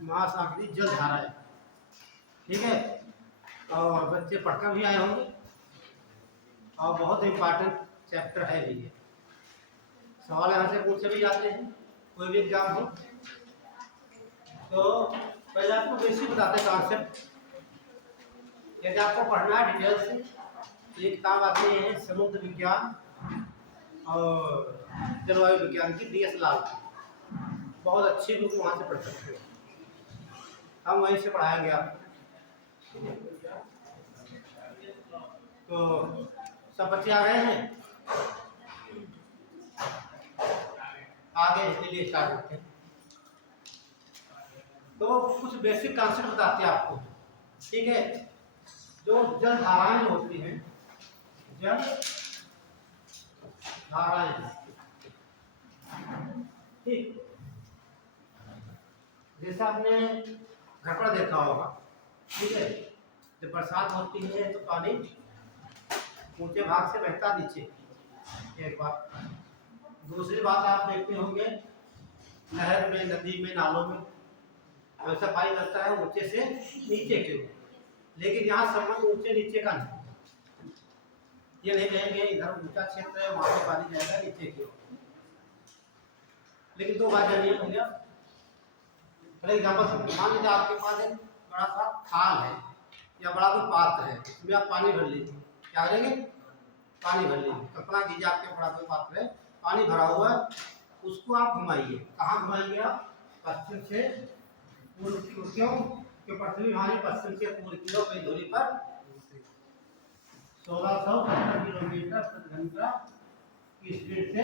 महासागरीय जल धाराएं। ठीक है, और बच्चे पढ़कर भी आए होंगे और बहुत इम्पोर्टेंट चैप्टर है भी ये। सवाल यहाँ से पूछे भी जाते हैं, कोई भी एग्जाम हो। तो पहले आपको बेसिक बताते हैं कॉन्सेप्ट। यदि आपको पढ़ना है डिटेल से तो ये किताब आती है समुद्र विज्ञान और जलवायु विज्ञान की DS लाल की, बहुत अच्छी बुक, वहाँ से पढ़ सकते हो। हम वहीं से पढ़ाएंगे आपको। तो सब बच्चे आ गए हैं, आगे इसके लिए स्टार्ट करते हैं। तो कुछ बेसिक कॉन्सेप्ट बताते हैं आपको। ठीक है, जो जल धाराएं होती हैं, जल धाराएं, ठीक, जैसा आपने घर पर देखा होगा। ठीक है, जब बरसात होती है तो पानी ऊंचे भाग से बहता नीचे, एक बात। दूसरी बात आप देखते होंगे नहर में, नदी में, नालों में वैसा पानी लगता है ऊंचे से नीचे की ओर, लेकिन यहाँ संबंध ऊंचे नीचे का नहीं। ये नहीं कहेंगे इधर ऊंचा क्षेत्र है वहां से पानी जाएगा नीचे की ओर। लेकिन दो बात जानिए भैया, फॉर एग्जाम्पल मान लीजिए आपके पास एक बड़ा सा थाल है या बड़ा कोई पात्र है, इसमें आप पानी भर लीजिए। क्या करेंगे? पानी भर लीजिए। कल्पना कीजिए आपके बड़ा कोई पात्र है, पानी भरा हुआ है, उसको आप घुमाइए। कहाँ घुमाएंगे आप? पश्चिम से पूर्व की ओर। क्यों? कि पृथ्वी हमारी पश्चिम से पूर्व की दूरी पर 1670 किलोमीटर प्रति घंटा की स्पीड से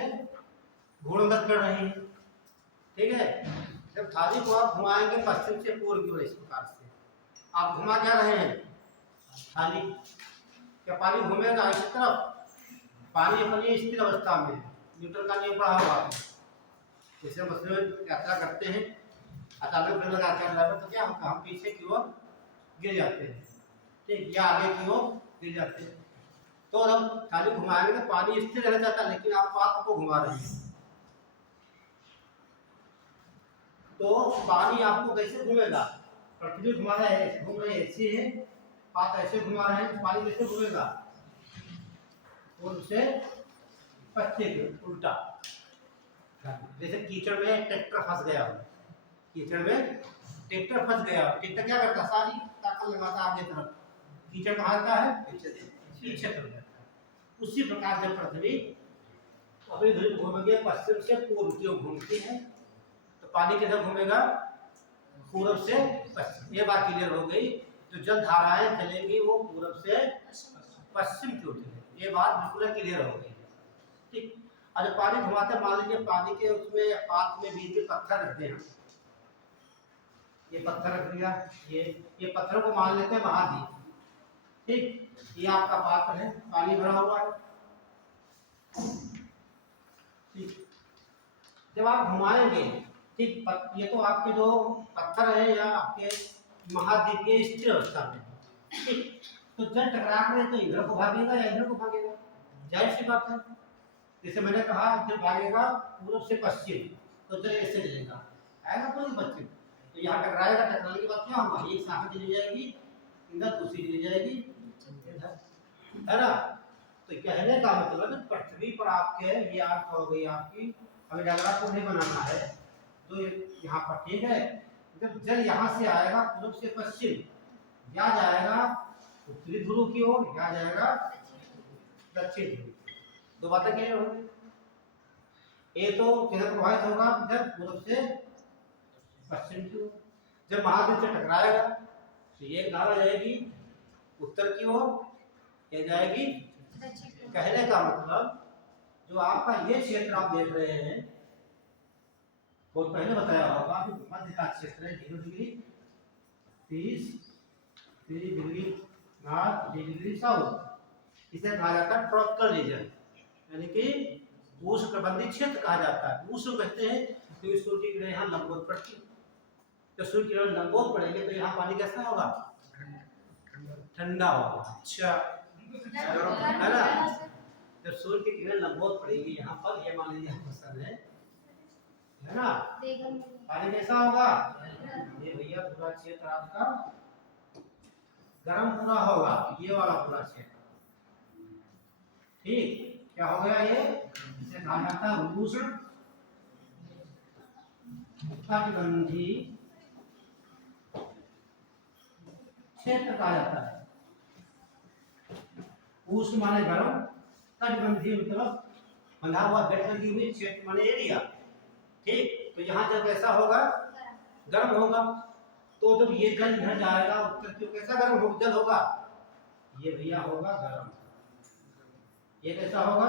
घूर्णन कर रही है। ठीक है, जब थाली को आप घुमाएंगे पश्चिम से पूर्व की ओर, इस प्रकार से आप घुमा क्या रहे हैं? थाली। क्या पानी घूमेगा इस तरफ? पानी अपनी स्थिर अवस्था में, न्यूटन का नियम पढ़ा हुआ है। जैसे बस में यात्रा करते हैं, अचानक ब्रेक लगा कर ड्राइवर, तो क्या हम पीछे की ओर गिर जाते हैं, ठीक, या आगे की ओर गिर जाते हैं। तो जब थाली घुमाएंगे तो पानी स्थिर रह जाता है, लेकिन आप पात्र को घुमा रहे हैं। तो पानी आपको कैसे घूमेगा? पृथ्वी घुमा रहा है, घूम रही है, ऐसी है, पात्र ऐसे घुमा रहे हैं, पानी कैसे घूमेगा? पूर्व से पश्चिम, उल्टा। जैसे कीचड़ में ट्रैक्टर फंस गया हो, कीचड़ में ट्रैक्टर फंस गया, ट्रैक्टर क्या करता? सारी ताकत लगाता आगे तरफ, कीचड़ कहाँ का है? पीछे कर जाता है। उसी प्रकार जब पृथ्वी अपनी धुरी घूमेगी पश्चिम से पूर्व की ओर घूमती है, तो पानी किधर घूमेगा? पूर्व से पश्चिम। ये बात क्लियर हो गई। जो जल धाराएं चलेंगी वो पूर्व से पश्चिम की ओर चलेगी। ये बात बिल्कुल क्लियर हो गई। ठीक, और जब पानी घुमाते, मान लीजिए पानी के उसमें पात्र में बीच में पत्थर रखते हैं, ये पत्थर रख दिया, ये पत्थर को मान लेते हैं महाद्वीप। ठीक, ये आपका पात्र है, पानी भरा हुआ है। ठीक, जब आप घुमाएंगे, ठीक, ये तो आपके जो पत्थर है या आपके महाद्वीपीय स्थिर अवस्था में, ठीक, तो जल टकरा कर तो इधर को भागेगा या इधर को भागेगा? जाहिर सी बात है। जैसे मैंने कहा जब भागेगा पूर्व से पश्चिम, तो जल ऐसे चलेगा, आएगा पूर्व पश्चिम, तो यहाँ टकराएगा। टकराने के बाद क्या होगा? एक शाखा चली जाएगी इधर, दूसरी चली जाएगी इधर, है ना? तो कहने का मतलब पृथ्वी पर आपके ये अर्थ हो गई आपकी, हमें डायग्राम को नहीं बनाना है तो यहाँ पर, ठीक है। जब जल यहाँ से आएगा पूर्व से पश्चिम, या जाएगा उत्तरी ध्रुव की ओर, या जाएगा दक्षिण ध्रुव। दो बातें क्लियर हो गई। ये तो किधर प्रभावित होगा? जब पूर्व से पश्चिम की ओर। जब महाद्वीप से टकराएगा तो ये धारा जाएगी उत्तर की ओर, ये जाएगी। कहने का मतलब जो आपका ये क्षेत्र आप देख रहे हैं, बहुत पहले बताया होगा कि मध्य का क्षेत्र है 0 degree 30 degree north, 30 degree south. इसे कहा जाता है ट्रॉपिकल रीजन, यानी कि उष्णकटिबंधीय क्षेत्र कहा जाता है। उष्ण कहते हैं क्योंकि सूर्य की किरणें यहाँ लंबवत पड़ती है। जब सूर्य की किरण लंबवत पड़ेंगे तो यहाँ पानी कैसा होगा? ठंडा होगा। अच्छा, है ना? जब सूर्य की किरण लंबवत पड़ेगी यहाँ पर, ये मान लीजिए हम है ना, पानी कैसा होगा? ये भैया पूरा क्षेत्र आपका गर्म पूरा होगा, ये वाला पूरा क्षेत्र। ठीक, क्या हो गया ये? इसे कहा जाता है उष्ण कटिबंधी क्षेत्र कहा जाता है। उष्ण माने गर्म, कटिबंधी मतलब बंधा हुआ बेल्ट लगी हुई, क्षेत्र माने एरिया। ठीक, तो यहाँ जब कैसा होगा? गर्म होगा। तो जब ये जल इधर जाएगा उत्तर की, कैसा गर्म हो जल होगा? ये भैया होगा गर्म। ये कैसा होगा?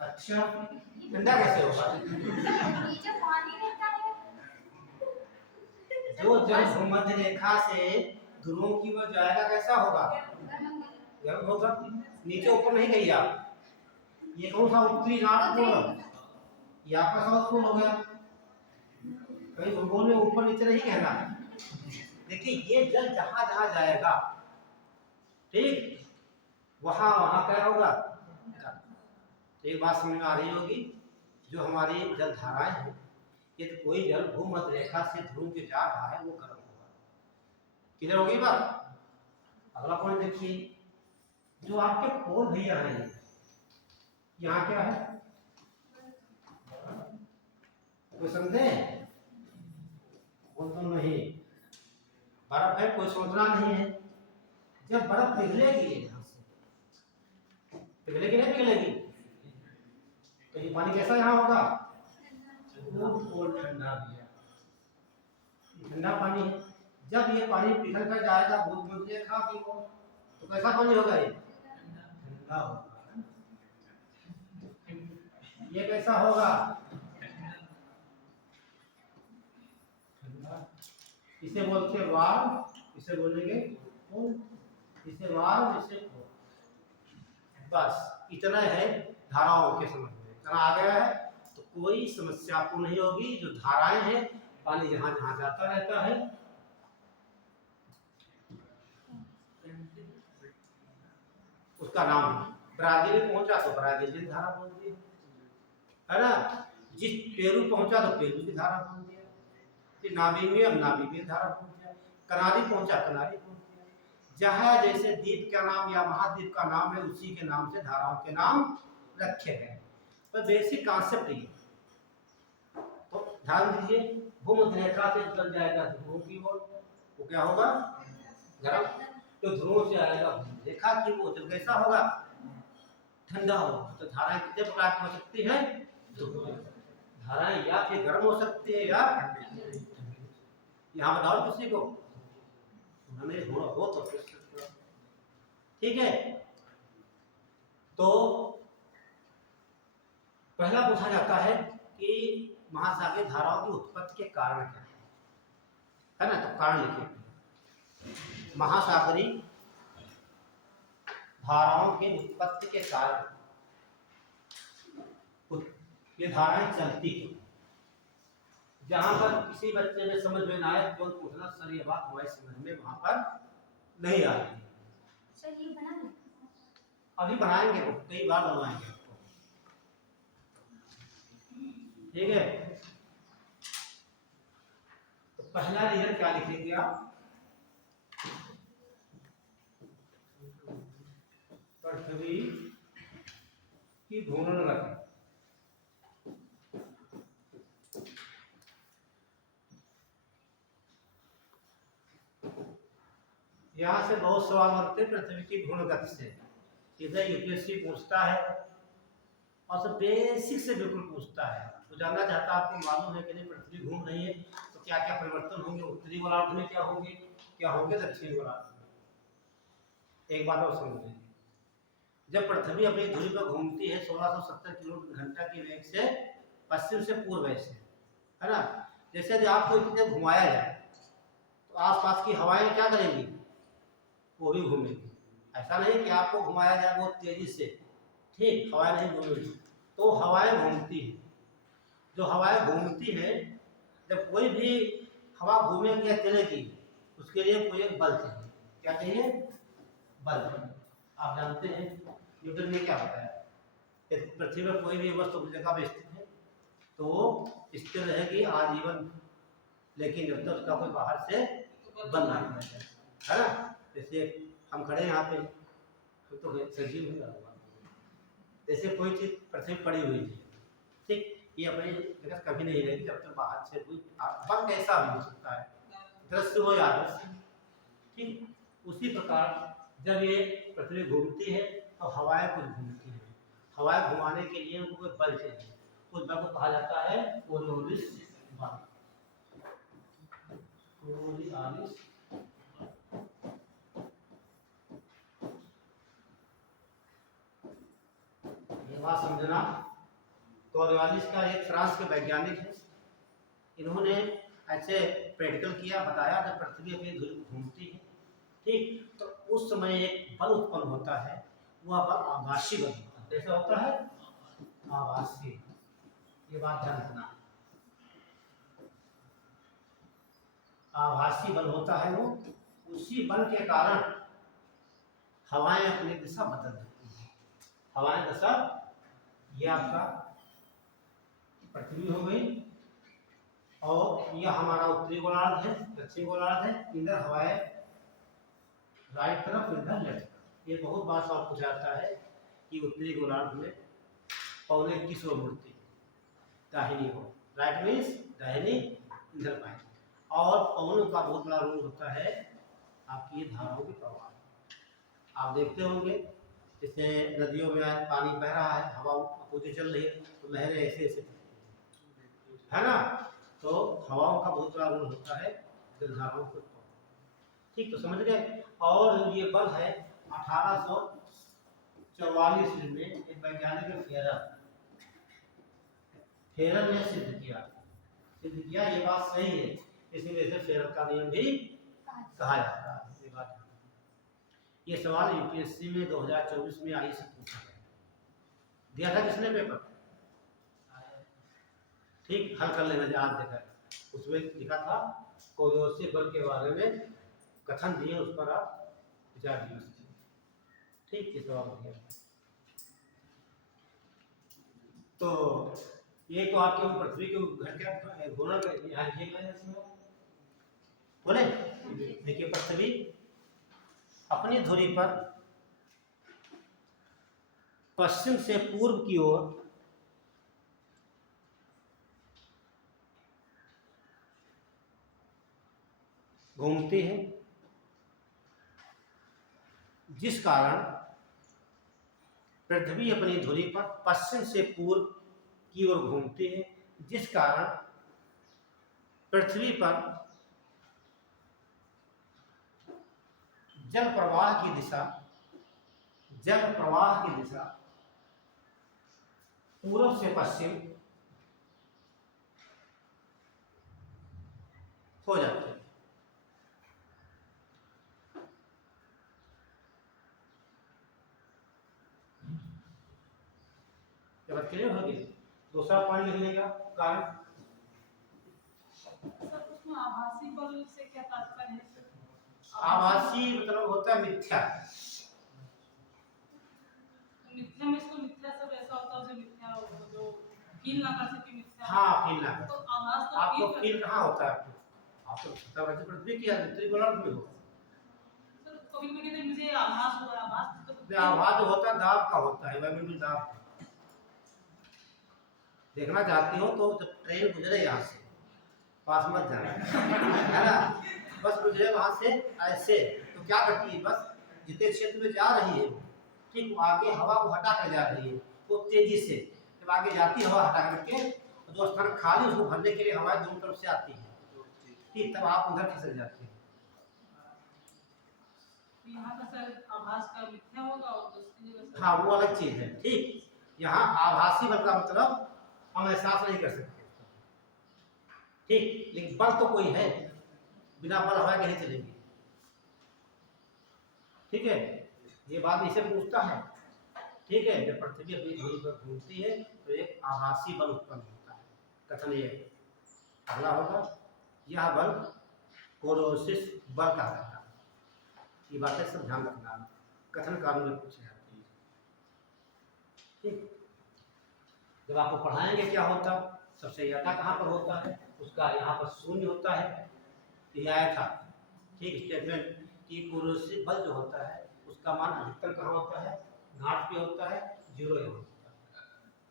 अच्छा, ठंडा कैसे होगा? जो जल भूमध्य रेखा से ध्रुवों की ओर जाएगा कैसा होगा? गर्म होगा। नीचे ऊपर नहीं गई आप। ये कौन सा उत्तरी नॉर्थ पोल? ये आपका साउथ पोल हो गया। कहीं भूगोल में ऊपर नीचे नहीं कहना। देखिए ये जल जहां जहां जाएगा, ठीक, वहां वहां क्या होगा? तो एक बात समझ में आ रही होगी, जो हमारी जल धाराएं हैं, यदि कोई जल भूमध्य रेखा से ध्रुव के जा रहा है वो गर्म होगा। क्लियर होगी बात? अगला पॉइंट देखिए, जो आपके पोल भैया हैं, यहाँ क्या है? कोई समझे? तो नहीं, बर्फ है, कोई सोचना नहीं है। जब बर्फ पिघलेगी यहाँ से, पिघलेगी नहीं पिघलेगी, तो ये पानी कैसा यहाँ होगा? ठंडा भैया, ठंडा पानी है। जब ये पानी पिघल कर जाएगा भूमध्य रेखा की ओर, तो कैसा पानी होगा? ये ठंडा होगा। ये कैसा होगा? इसे बोलते हैं वार, इसे बोलेंगे पोल, इसे वार, इसे पोल। बस इतना है धाराओं के समझ में, इतना आ गया है तो कोई समस्या आपको नहीं होगी। जो धाराएं हैं, पानी जहां जहां जाता रहता है, उसका नाम ब्राजील में पहुंचा तो ब्राजीलियन धारा बोल दी, है ना। जिस पेरू पहुंचा तो पेरू की धारा बोल दिया, फिर नामीबिया नामीबियन धारा बोल दिया, कनारी पहुंचा कनारी बोल दिया। जहां जैसे द्वीप का नाम या महाद्वीप का नाम है, उसी के नाम से धाराओं के नाम रखे गए। पर बेसिक कॉन्सेप्ट ये, तो ध्यान दीजिए, भूमध्य रेखा से चल जाएगा ध्रुवों की ओर, वो क्या होगा? गर्म। तो ध्रुवों से आएगा रेखा की ओर, जब कैसा होगा? ठंडा होगा। तो धाराएं कितने प्रकार की हो सकती है? दो। धाराएं या फिर गर्म हो सकती है या ठंडी। यहाँ बताओ किसी को, हमें हो तो ठीक है। तो पहला पूछा जाता है कि महासागरीय धाराओं की उत्पत्ति के कारण क्या है ना। तो कारण लिखिए, महासागरीय धाराओं के उत्पत्ति के कारण ये धाराएं चलती हैं। जहां पर किसी बच्चे में समझ में ना आए तो पूछना, सर ये बात हमारी समझ में वहां पर नहीं आ रही। सर ये बना ले, अभी बनाएंगे, वो कई बार बनवाएंगे, ठीक है। तो पहला लेयर क्या लिखेंगे आप? पृथ्वी की घूर्णन गति। यहाँ से बहुत सवाल बनते हैं पृथ्वी की घूर्णन गति से। इधर यूपीएससी पूछता है और सब बेसिक से बिल्कुल पूछता है। तो जानना चाहता है आपको मालूम है कि नहीं पृथ्वी घूम रही है तो क्या क्या परिवर्तन होंगे, उत्तरी गोलार्ध में क्या होंगे, क्या होंगे दक्षिणी गोलार्ध में। एक बात और समझिए, जब पृथ्वी अपनी धुरी पर घूमती है 1670 किलोमीटर घंटा की वेग से पश्चिम से पूर्व से, है ना। जैसे यदि आपको इतने घुमाया जाए तो आसपास की हवाएं क्या करेंगी? वो भी घूमेंगी। ऐसा नहीं कि आपको घुमाया जाए बहुत तेजी से, ठीक, हवाएं नहीं घूमेंगी। तो हवाएं घूमती हैं। जो हवाएं घूमती है, जब कोई भी हवा घूमेगी या चलेगी उसके लिए कोई एक बल चाहिए। क्या चाहिए? बल। आप जानते हैं न्यूटन ने क्या बताया, पृथ्वी पर कोई भी वस्तु अपनी जगह पर स्थित है तो वो स्थिर रहेगी आजीवन, लेकिन जब तक उसका कोई बाहर से बल ना किया जाए, है ना। जैसे हम खड़े हैं यहाँ पे, तो सजीव हो रहा होगा, जैसे कोई चीज़ पृथ्वी पड़ी हुई है, ठीक, ये अपनी जगह कभी नहीं रहेगी जब तक बाहर से कोई बल कैसा भी हो सकता है, दृश्य हो या अदृश्य, ठीक। उसी प्रकार जब ये पृथ्वी घूमती है तो हवाएं कुछ घूमती हैं, हवाएं घुमाने के लिए उनको कोई बल चाहिए, उस बल को कहा जाता है कोरियोलिस बल। कोरियोलिस ये बात समझना। कोरियोलिस का एक फ्रांस के वैज्ञानिक है, इन्होंने ऐसे प्रैक्टिकल किया, बताया जब पृथ्वी अपनी धुरी घूमती है, ठीक, तो उस समय एक बल उत्पन्न होता है, वह बल आभासी बल होता है। कैसा होता है? आभासी। ये बात ध्यान रखना, आभासी बल होता है वो, उसी बल के कारण हवाएं अपनी दिशा बदल देती हैं। हवाएं दिशा, ये आपका पृथ्वी हो गई, और यह हमारा उत्तरी गोलार्ध है, दक्षिणी गोलार्ध है, इधर हवाएं राइट तरफ, इधर लेफ्ट तरफ। ये बहुत बार सवाल पूछा जाता है कि उत्तरी गोलार्ध में पौने किस ओर मुड़ती है, दाहिनी ओर, राइट मीन्स दाहिनी, इधर बाएं, और पवनों का बहुत बड़ा रोल होता है आपकी ये धाराओं के प्रवाह। आप देखते होंगे जैसे नदियों में आज पानी बह रहा है, हवा अपोजिट चल रही है, तो लहरें ऐसे ऐसे है ना, तो हवाओं का बहुत बड़ा रोल होता है जलधाराओं के, ठीक, तो समझ गए। और ये बल है 1844 में एक वैज्ञानिक फेरर ने सिद्ध किया, ये बात सही है, इसीलिए इसे फेरर का नियम भी कहा जाता है। ये बात, ये सवाल यूपीएससी में 2024 में आई से पूछा गया, दिया था किसने पेपर, ठीक, हल कर लेना आज देखा, उसमें लिखा था कोरियोलिस बल के बारे में कथन दिए, उस पर आप विचार कीजिए, ठीक, ये सवाल हो गया। तो ये तो आपके पृथ्वी के घर का घूर्णन का यहाँ बोले, देखिए पृथ्वी अपनी धुरी पर पश्चिम से पूर्व की ओर घूमती है, जिस कारण पृथ्वी अपनी धुरी पर पश्चिम से पूर्व की ओर घूमती है, जिस कारण पृथ्वी पर जल प्रवाह की दिशा पूर्व से पश्चिम हो जाती है। बात क्लियर होगी। दूसरा पॉइंट लिखने का कारण, उसमें आभासी बल से क्या तात्पर्य है? आभासी मतलब होता है मिथ्या, मिथ्या में इसको मिथ्या सब ऐसा होता है जो मिथ्या जो फील ना कर सके मिथ्या। हाँ, फील ना कर तो आभास तो आपको फील कहाँ होता है, आपको तो पृथ्वी की उत्तरी गोलार्ध में हो, सर कभी भी कहते हैं मुझे आभास हो रहा है, आभास तो आभास जो होता है दाब का होता है, वायुमंडल दाब। देखना चाहती हो तो जब ट्रेन गुजरे यहाँ से पास मत जाना, है ना, बस गुजरे वहाँ से ऐसे, तो क्या करती है, बस जितने क्षेत्र में जा रही है, ठीक, आगे हवा को हटा कर जा रही है, वो तेजी से जब आगे जाती है हवा हटा करके, जो स्थान खाली उसको भरने के लिए हवा दोनों तरफ से आती है, ठीक, तब आप उधर खिसक जाते हैं। यहाँ का सर आभास का मिथ्या होगा और दूसरी जगह हाँ, वो अलग चीज है, ठीक। यहाँ आभासी बल का मतलब हम एहसास नहीं कर सकते, ठीक, लेकिन बल तो कोई है, बिना बल हवा के नहीं चलेगी, ठीक है, ये बात इसे पूछता है, ठीक है। जब पृथ्वी अपनी धुरी पर घूमती है तो एक आभासी बल उत्पन्न होता है, कथन ये अगला होगा, यह बल कोरियोलिस बल कहा जाता है। ये बातें सब ध्यान रखना, कथन कानून में पूछे जाती है, ठीक। जब आपको पढ़ाएंगे क्या होता, सबसे ज्यादा कहाँ पर होता है, उसका यहाँ पर शून्य होता है, ये आया था। ठीक, स्टेटमेंट की पूर्व से बल जो होता है उसका मान अधिकतम कहाँ होता है, घाट पे होता है, 0 यहाँ होता है।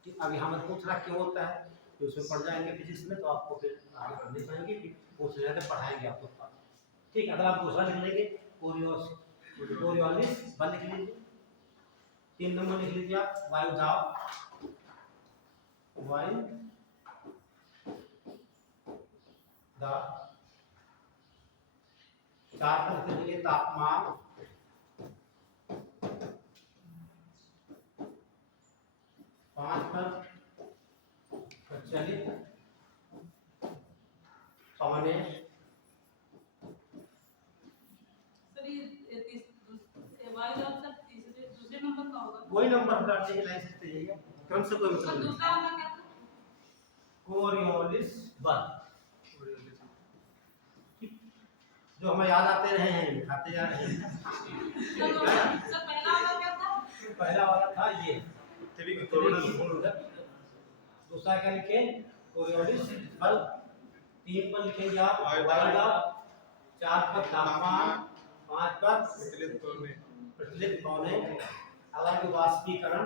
ठीक, अब यहाँ मत पूछ रहा क्यों होता है, तो उसमें पढ़ जाएंगे फिजिक्स में, तो आपको फिर आगे पढ़ने पाएंगे कि पूछ रहे थे, पढ़ाएंगे आपको। ठीक, अगर आप दूसरा लिख लेंगे कोरियोलिस बल लिख लीजिए। 3 नंबर लिख लीजिए आप वायु दाब, वायु दाब। 4 पर लिख लीजिए तापमान, 5 पर प्रचलित पवने। सर वायु दाब सर दूसरे नंबर का होगा। वही नंबर काटने के लाइन सकते जाइए, क्रम से कोई सर मतलब नहीं। दूसरा वाला क्या था? कोरियोलिस बल, जो हमें याद आते रहे हैं, खाते जा रहे हैं। सर पहला वाला क्या था? पहला वाला था ये दूसरा क्या लिखे, कोरियोलिस बल। 3 पर लिखेंगे आप वायु दाब, 4 पर तापमान, 5 पर प्रचलित पवने। अगर वाष्पीकरण,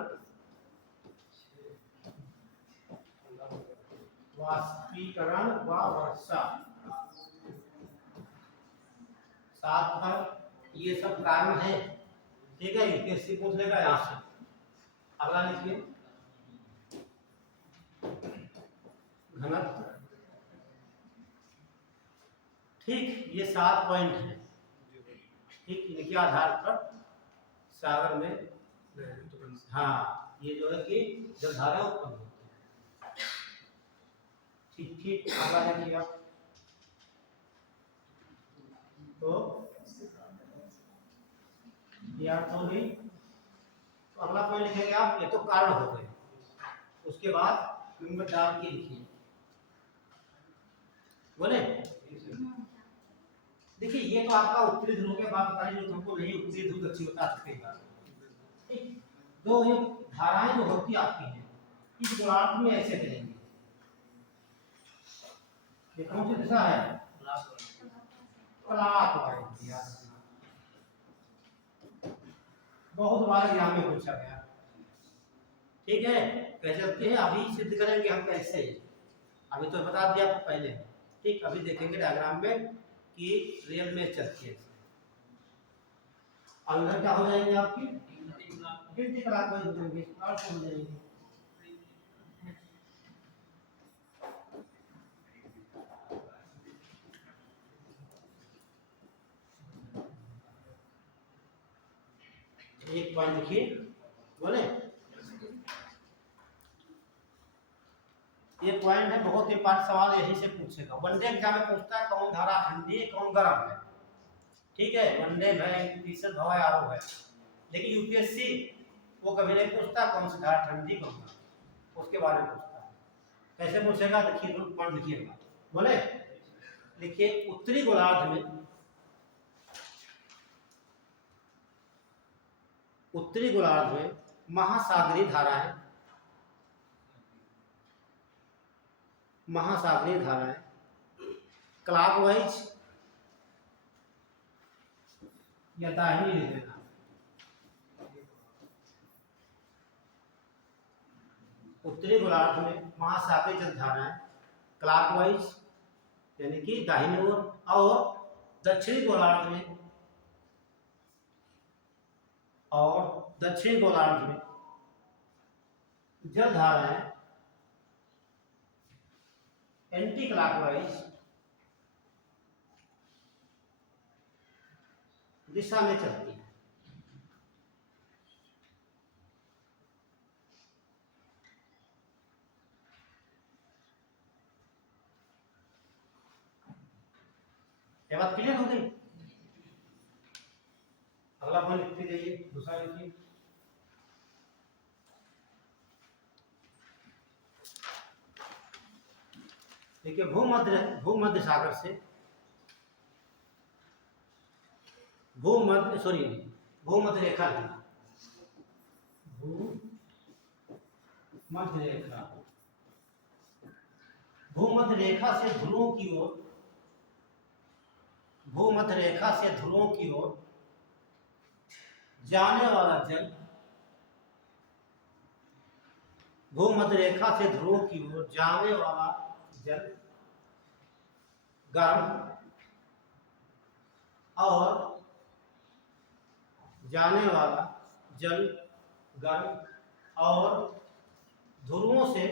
वाष्पीकरण व वर्षा, 7 पर ये सब कारण है। ठीक है, यूपीएससी पूछ लेगा यहाँ से। अगला लिखिए घनत्व। ठीक, ये 7 पॉइंट है। ठीक, इनके आधार पर सागर में, हाँ, ये जो है कि जलधारा उत्पन्न होती है। ठीक ठीक, अगला लिखिए आप। तो या तो नहीं, तो अगला पॉइंट लिखेंगे आप, ये तो कारण हो गए। उसके बाद नंबर डाल के लिखिए, बोले। देखिए ये तो आपका उत्तरी ध्रुव के बाद बताइए, जो तुमको नहीं उत्तरी ध्रुव दक्षिण बता सकेगा। तो ये धाराएं जो होती आती हैं इस गोलार्ध में ऐसे करेंगे। ये कौन सी दिशा है, क्लॉकवाइज। बहुत बार एग्जाम में पूछा गया। ठीक है, कैसे होते हैं अभी सिद्ध करेंगे हम कैसे, अभी तो बता दिया आपको पहले। ठीक, अभी देखेंगे डायग्राम में कि रियल में चलती है। अंदर क्या हो जाएंगे आपकी गिनती क्लॉकवाइज हो जाएंगे, स्टार्ट हो जाएंगे। एक पॉइंट लिखिए, बोले। ये पॉइंट है, बहुत इंपॉर्टेंट सवाल यही से पूछेगा। वनडे एग्जाम में पूछता है कौन धारा ठंडी है कौन गर्म है। ठीक है, वनडे है, प्रतिशत हवा आरो है। लेकिन यूपीएससी वो कभी नहीं पूछता कौन सी धारा ठंडी कौन गर्म, उसके बारे में पूछता है। कैसे पूछेगा, देखिए पॉइंट लिखिएगा, बोले। लिखिए उत्तरी गोलार्ध में, उत्तरी गोलार्ध में महासागरीय धाराएं, महासागरीय धाराएं क्लॉकवाइज या दाहिनी लिख देना। उत्तरी गोलार्ध में महासागरीय जलधाराएं क्लॉकवाइज यानी कि दाहिनी ओर, और दक्षिणी गोलार्ध में, और दक्षिणी गोलार्ध में जलधाराएं एंटी क्लॉकवाइज दिशा में चलती है। ये बात क्लियर हो गई। अगला पॉइंट लिखते जाइए, दूसरा लिखिए। देखिए भूमध्य सागर से भूमध्य रेखा, भूमध्य रेखा भूमध्य रेखा से ध्रुवों की ओर, भूमध्य रेखा से ध्रुवों की ओर जाने वाला जल, भूमध्य रेखा से ध्रुवों की ओर जाने वाला जल गर्म और जाने वाला जल गर्म और ध्रुवों से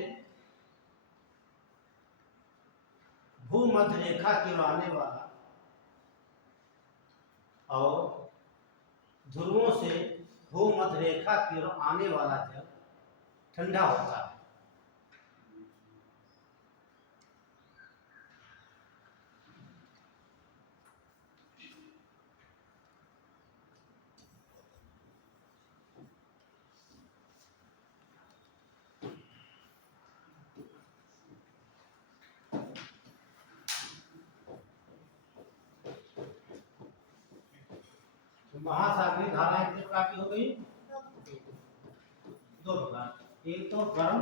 भूमध्य रेखा की ओर आने वाला और ध्रुवों से भूमध्य रेखा की ओर आने वाला जल ठंडा होता है। महासागरीय धाराएं कितने प्रकार की हो गई? दो प्रकार। एक तो गर्म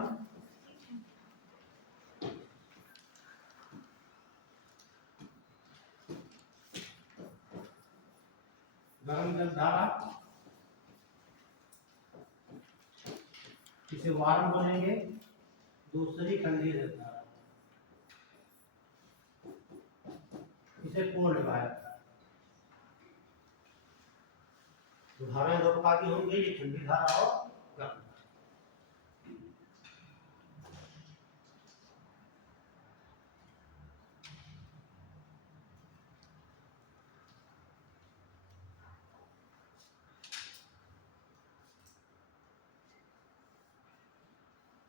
गर्म जल धारा, इसे वार्म बोलेंगे। दूसरी ठंडी जल धारा, इसे कोल्ड कहा जाता है। तो धाराएं दो प्रकार की होंगी, ये ठंडी धारा और गर्म।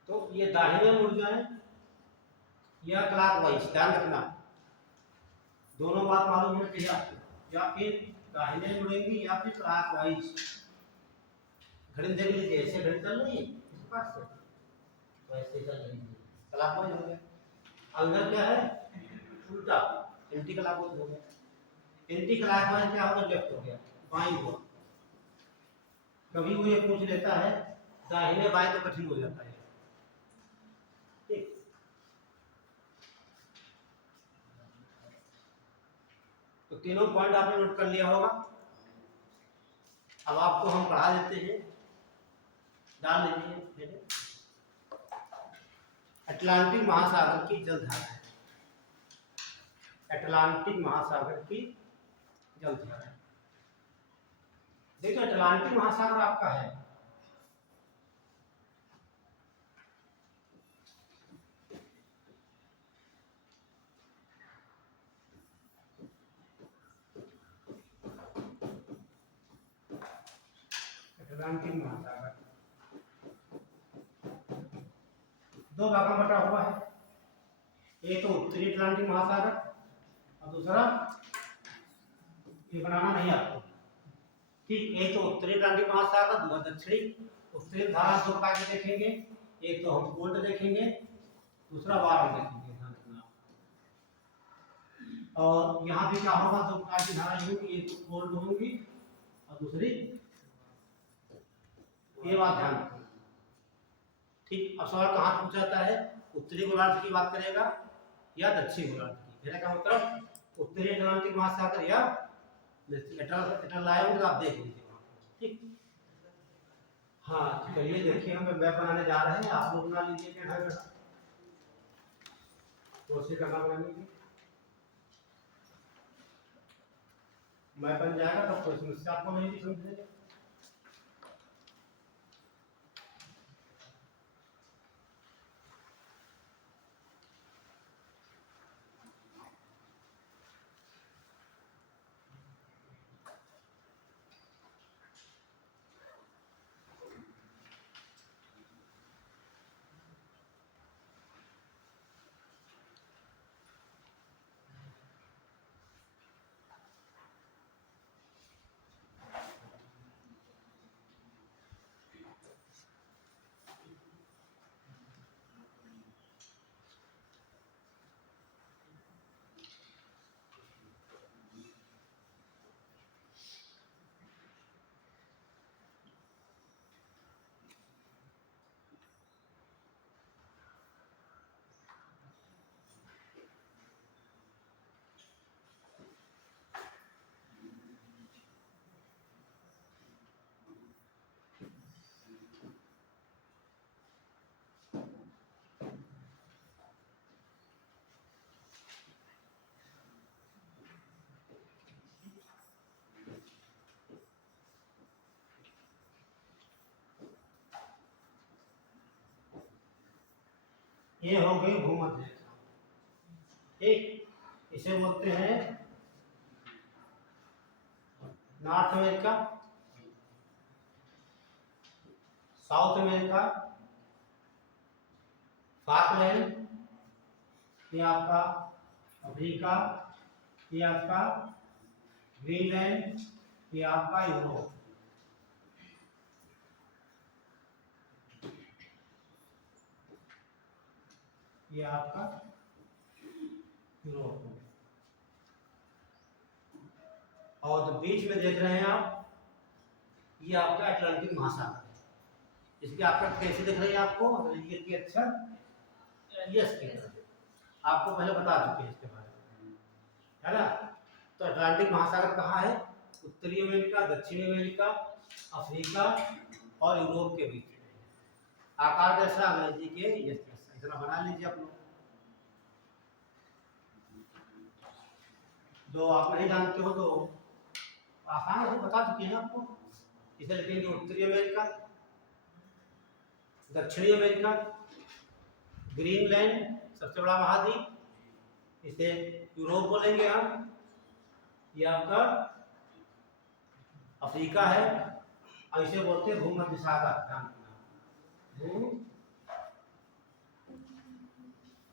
तो ये दाहिने मुड़ जाए या क्लॉकवाइज, ध्यान रखना, दोनों बात मालूम होनी चाहिए आपको। या फिर दाहिने मुड़ेंगी या फिर क्लॉकवाइज। घड़ी देख लीजिए, ऐसे घड़ी चल रही है इस पास से, तो ऐसे चल रही है, क्लॉकवाइज हो गया। अंदर क्या है? उल्टा, एंटी क्लॉकवाइज हो गया। एंटी क्लॉकवाइज क्या होगा? लेफ्ट हो गया, बाईं हुआ। कभी वो ये पूछ लेता है दाहिने बाएं, तो कठिन हो जाता है। ठीक, तो तीनों पॉइंट आपने नोट कर लिया होगा। अब आपको हम पढ़ा देते हैं, डाल लीजिए। अटलांटिक महासागर की जलधारा, अटलांटिक महासागर की जलधारा। देखो अटलांटिक महासागर आपका है, अटलांटिक महासागर दो भागों में बटा हुआ है। एक तो उत्तरी अटलांटिक महासागर और दूसरा, ये बनाना नहीं आपको। ठीक, एक तो उत्तरी अटलांटिक महासागर, दूसरा दक्षिणी। उत्तरी धारा दो प्रकार के देखेंगे, एक तो हम कोल्ड देखेंगे, दूसरा वार्म देखेंगे, ध्यान रखना। और यहाँ भी क्या होगा? दो प्रकार की धाराएं होंगी, एक तो कोल्ड होंगी और दूसरी, ये बात ध्यान रखना। ठीक, अब सवाल कहाँ पूछ जाता है? उत्तरी गोलार्ध की बात करेगा या दक्षिणी गोलार्ध की? मेरा क्या मतलब, उत्तरी अटलांटिक महासागर या एटल लाया हूँ, तो आप देख लीजिए वहाँ पे। ठीक, हाँ चलिए देखिए, हम मैप बनाने जा रहे हैं, आप लोग बना लीजिए क्या है, कोशिश करना बनाने की। मैप बन जाएगा तब कोई समस्या आपको नहीं समझेगा। ये हो गई भूमध्य रेखा। ठीक, इसे बोलते हैं north America, south America, Falkland, ये आपका अफ्रीका, ये आपका ग्रीनलैंड, ये आपका यूरोप। ये आपका यूरोप है। और तो बीच में देख रहे हैं आप, ये आपका अटलांटिक महासागर है। इसकी आपका कैसे दिख रही है आपको, ये की अक्षर यस के तरह आपको पहले बता चुके हैं इसके बारे में, है ना। तो अटलांटिक महासागर कहाँ है? उत्तरी अमेरिका, दक्षिणी अमेरिका, अफ्रीका और यूरोप के बीच में। आकार कैसा? अंग्रेजी के यस जैसा। इतना बना लीजिए आप लोग। जो आप नहीं जानते हो तो आसान है, बता चुके हैं आपको। इसे लिखेंगे उत्तरी अमेरिका, दक्षिणी अमेरिका, ग्रीनलैंड सबसे बड़ा महाद्वीप, इसे यूरोप बोलेंगे हम। ये आपका अफ्रीका है और इसे बोलते हैं भूमध्य सागर।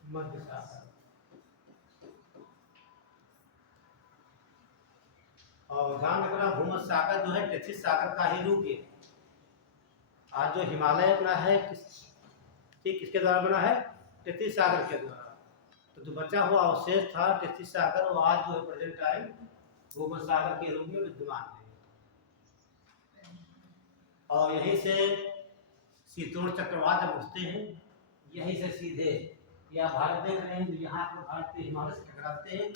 भूमध्य सागर। और ध्यान रखना, भूमध्य सागर जो है टेथिस सागर का ही रूप है। आज जो हिमालय बना है ठीक किसके द्वारा बना है? टेथिस सागर के द्वारा। तो जो बचा हुआ अवशेष था टेथिस सागर, वो आज जो है प्रेजेंट टाइम भूमध्य सागर के रूप में विद्यमान है। और यहीं से शीतोष्ण चक्रवात जब उठते हैं, यहीं से सीधे या भारत देख रहे हैं, यहाँ पर भारत के हिमालय से टकराते हैं।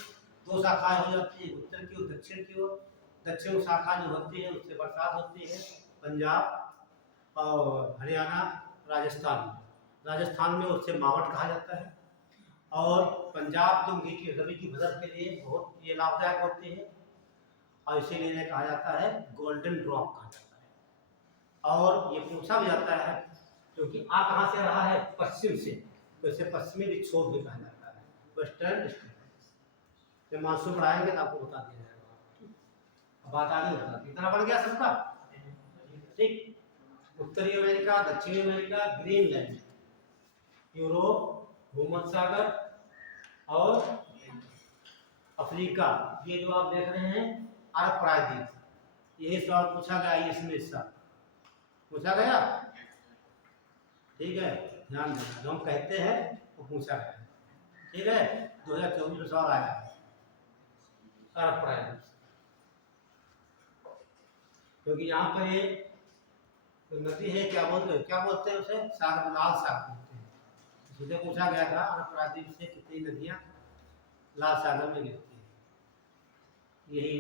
दो शाखाएं हो जाती है, उत्तर की ओर दक्षिण की ओर। दक्षिण शाखा जो होती है उससे बरसात होती है पंजाब और हरियाणा, राजस्थान। राजस्थान में उससे मावट कहा जाता है। और पंजाब जो रबी की फसल के लिए बहुत ये लाभदायक होते हैं और इसीलिए इन्हें कहा जाता है गोल्डन ड्रॉप कहा जाता है। और ये पूछा भी जाता है क्योंकि आ कहाँ से रहा है? पश्चिम से, तो इसे पश्चिमी विक्षोभ भी कहा जाता है, वेस्टर्न डिस्टर्बेंस। जब मानसून बढ़ाएंगे तो आपको बता दिया जाएगा। बात आगे बताती, इतना बढ़ गया सबका। ठीक, उत्तरी अमेरिका, दक्षिणी अमेरिका, ग्रीनलैंड, यूरोप, भूमध्य सागर और अफ्रीका, ये जो आप देख रहे हैं अरब प्रायद्वीप। यही सवाल पूछा गया इसमें, हिस्सा पूछा गया। ठीक है, ध्यान देना, जो हम कहते हैं वो पूछा गया। ठीक है, 2024 में सवाल आया है अरब प्रायद्वीप, क्योंकि यहाँ पर ये नदी है, क्या बोलते हैं उसे? सागर, लाल सागर बोलते हैं। मुझे पूछा गया था अरब प्रायद्वीप से कितनी नदियाँ लाल सागर में गिरती है। यही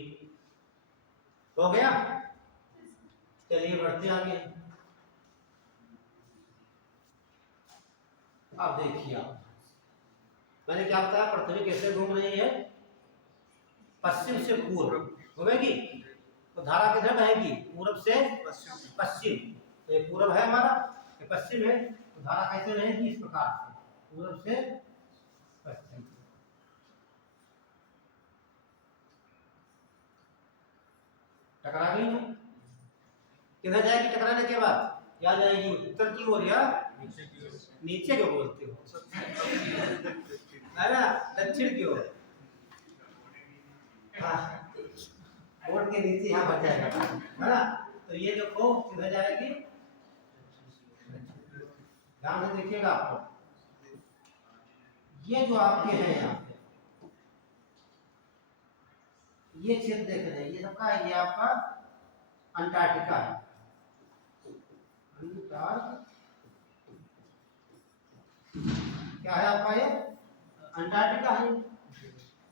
हो गया। चलिए बढ़ते आगे। अब देखिए, मैंने क्या बताया, पृथ्वी कैसे घूम रही है? पश्चिम से पूर्व घूमेगी, तो धारा किधर बहेगी? पूर्व से पश्चिम। तो ये पूर्व है हमारा, ये पश्चिम है, तो धारा कैसे रहेगी? इस प्रकार से, पूर्व से पश्चिम। टकरा गई है, किधर जाएगी टकराने के बाद? क्या जाएगी? उत्तर की ओर या नीचे क्यों बोलते हो? है ना, दक्षिण की ओर। हाँ, बोर्ड के नीचे यहाँ बच जाएगा, है ना। तो ये देखो किधर जाएगी? ध्यान से देखिएगा आपको, ये जो आपके हैं यहाँ पे ये क्षेत्र देख रहे हैं, ये सबका है, ये आपका अंटार्कटिका है। क्या है आपका? ये अंटार्कटिका है।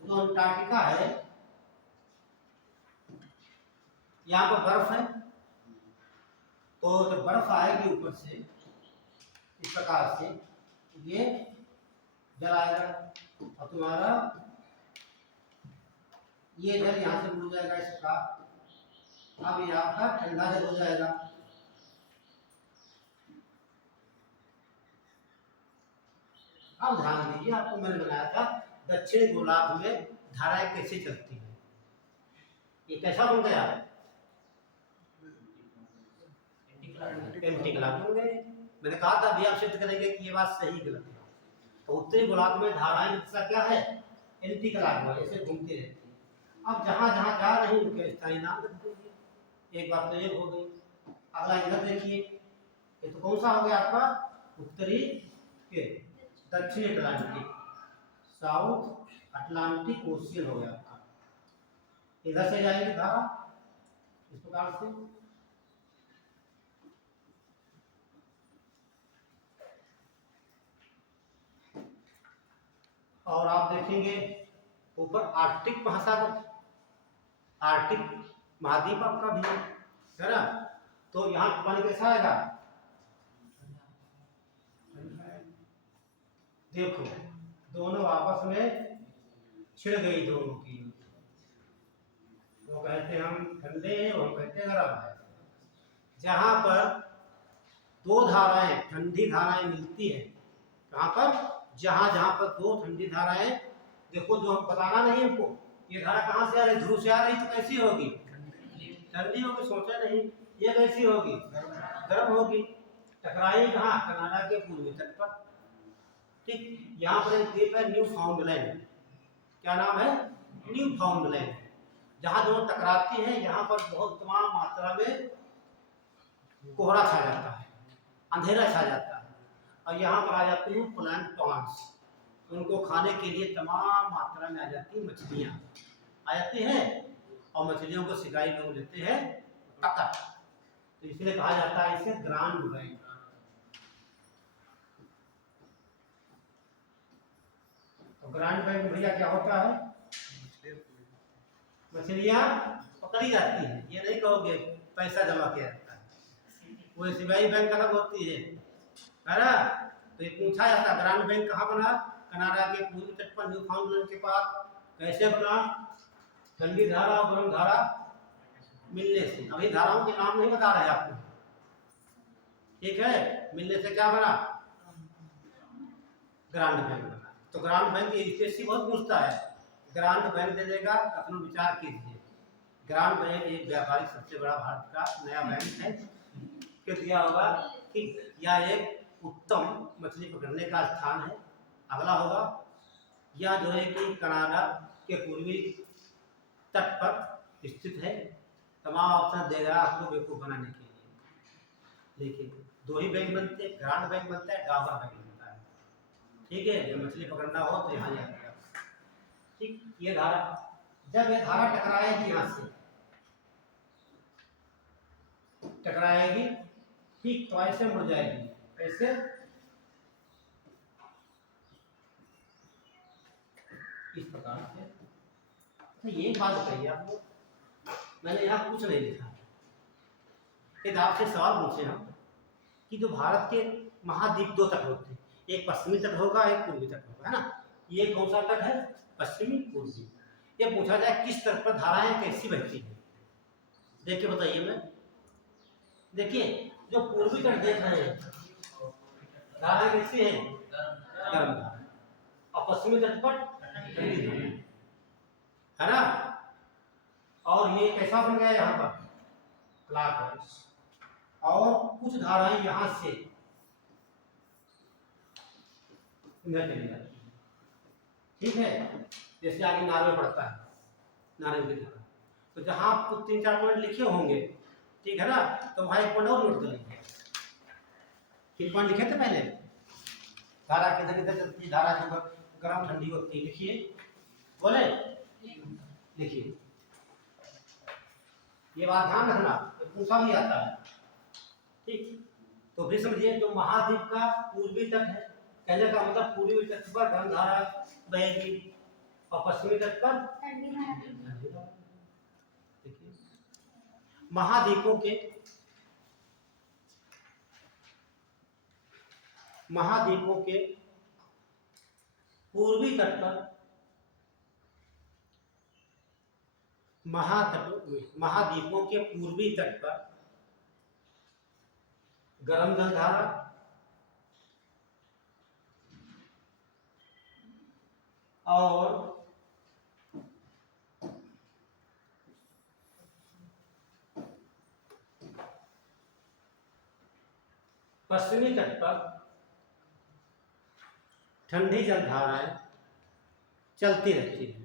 जो अंटार्कटिका है, यहाँ पर बर्फ है, तो जब बर्फ आएगी ऊपर से इस प्रकार से, ये जल आएगा और तुम्हारा ये जल यहाँ से मुड़ जाएगा इस प्रकार। अब ये आपका ठंडा जल हो जाएगा। अब ध्यान दीजिए, आपको मैंने बनाया था दक्षिण गोलार्ध में धाराएं कैसे चलती है। ये कैसा बन गया? एंटी क्लॉक बन गए। मैंने कहा था अभी आप सिद्ध करेंगे कि ये बात सही गलत है। तो उत्तरी गोलार्ध में धाराएं दिशा क्या है? एंटी क्लॉक, ऐसे घूमती रहती है। अब जहां जहां जा रही उनके स्थायी नाम रख दीजिए। एक बात तो ये हो गई। अगला इधर देखिए, ये तो कौन सा हो गया आपका? उत्तरी के दक्षिण अटलांटिक, साउथ अटलांटिक ओशियन हो गया आपका। इधर से जाएगी धारा इस प्रकार से, और आप देखेंगे ऊपर आर्कटिक महासागर, आर्कटिक महाद्वीप आपका भी है ना। तो यहाँ पानी कैसा आएगा? देखो दोनों आपस में छिड़ गई दोनों की। वो कहते हैं हम ठंडे हैं, वो हम कहते हैं गर्म है। जहां पर दो धाराएं, ठंडी धाराएं मिलती है, कहां पर? जहां जहां पर दो ठंडी धाराएं, देखो जो हम बताना नहीं हमको, ये धारा कहां से आ रही? ध्रुव से आ रही, तो कैसी होगी? ठंडी होगी। सोचा नहीं, ये कैसी होगी? गर्म होगी। टकराई कहां? कनाडा के पूर्वी तट पर। ठीक, यहाँ पर एक द्वीप है न्यू फाउंडलैंड। क्या नाम है? न्यू फाउंडलैंड। जहां दोनों टकराती हैं, यहाँ पर बहुत तमाम मात्रा में कोहरा छा जाता है, अंधेरा छा जाता है, और यहाँ पर आ जाते हैं प्लैंक्टन्स। उनको खाने के लिए तमाम मात्रा में आ जाती है मछलियाँ आ जाती हैं, और मछलियों को शिकारी लोग लेते हैं पकड़। तो इसलिए कहा जाता है इसे ग्रांड बैंक। तो ग्रांड बैंक भैया क्या होता है? मछलियाँ पकड़ी जाती हैं। ये नहीं कहोगे पैसा जमा किया जाता है, वो एसबीआई बैंक अलग होती है ना। तो ये पूछा जाता है ग्रांड बैंक कहाँ बना? कनाडा के पूर्वी तट पर न्यू फाउंडलैंड के पास। कैसे बना? ठंडी धारा और गर्म धारा मिलने से। अभी धाराओं के नाम नहीं बता रहे आपको, ठीक है? मिलने से क्या बना? ग्रांड बैंक बना। तो ग्रांड बैंक यूपीएससी बहुत पूछता है, ग्रांड बैंक दे देगा, अपना विचार कीजिए। ग्रांड बैंक एक व्यापारिक सबसे बड़ा भारत का नया बैंक है। क्यों दिया होगा कि यह एक उत्तम मछली पकड़ने का स्थान है। अगला होगा यह जो है कि कनाडा के पूर्वी तट पर स्थित है। तमाम ऑप्शन दे रहा है आपको बेवकूफ बनाने के लिए। देखिए दो ही बैंक बनते हैं, ग्रांड बैंक बनता है, डाबर बैंक बनता है। ठीक है, जब मछली पकड़ना हो तो यहाँ जाएगा। ठीक, ये धारा, जब ये धारा टकराएगी यहाँ से, टकराएगी, ठीक, तो ऐसे मुड़ जाएगी, ऐसे इस प्रकार से। तो ये बात बताइए आपको, मैंने यहाँ कुछ नहीं लिखा। एक आपसे सवाल पूछे हम कि जो भारत के महाद्वीप दो तट होते हैं, एक पश्चिमी तट होगा, एक पूर्वी तट होगा, है ना। ये कौन सा तट है? पश्चिमी पूर्वी। ये पूछा जाए किस तट पर धाराएं कैसी बहती हैं, देख के बताइए। मैं देखिए जो पूर्वी तट देख रहे हैं, धाराएं कैसी हैं? गर्म धारा। और पश्चिमी तट पर ठंडी धारा, है ना। और ये कैसा बन गया यहाँ पर? क्लॉकवाइज। और कुछ धाराएं यहाँ से इधर चली जाती है, ठीक है। जैसे आगे नार्वे पड़ता है, नार्वे की धारा। तो जहाँ आपको 3-4 पॉइंट लिखे होंगे, ठीक है ना, तो वहाँ एक पॉइंट और नोट कर लीजिए। 3 पॉइंट लिखे थे पहले, धारा किधर किधर चलती है, धारा जो गर्म ठंडी होती है, लिखिए, बोले लिखिए। ये बात ध्यान रखना, पूछा भी आता है, ठीक। तो फिर समझिए जो महाद्वीप का पूर्वी तट है, कहने का मतलब पूर्वी तट पर गर्म धारा बहेगी और पश्चिमी तट पर ठंडी धारा। देखिए महाद्वीपों के पूर्वी तट पर महाद्वीपों के पूर्वी तट पर गर्म जल धारा और पश्चिमी तट पर ठंडी जलधाराएं चलती रहती हैं।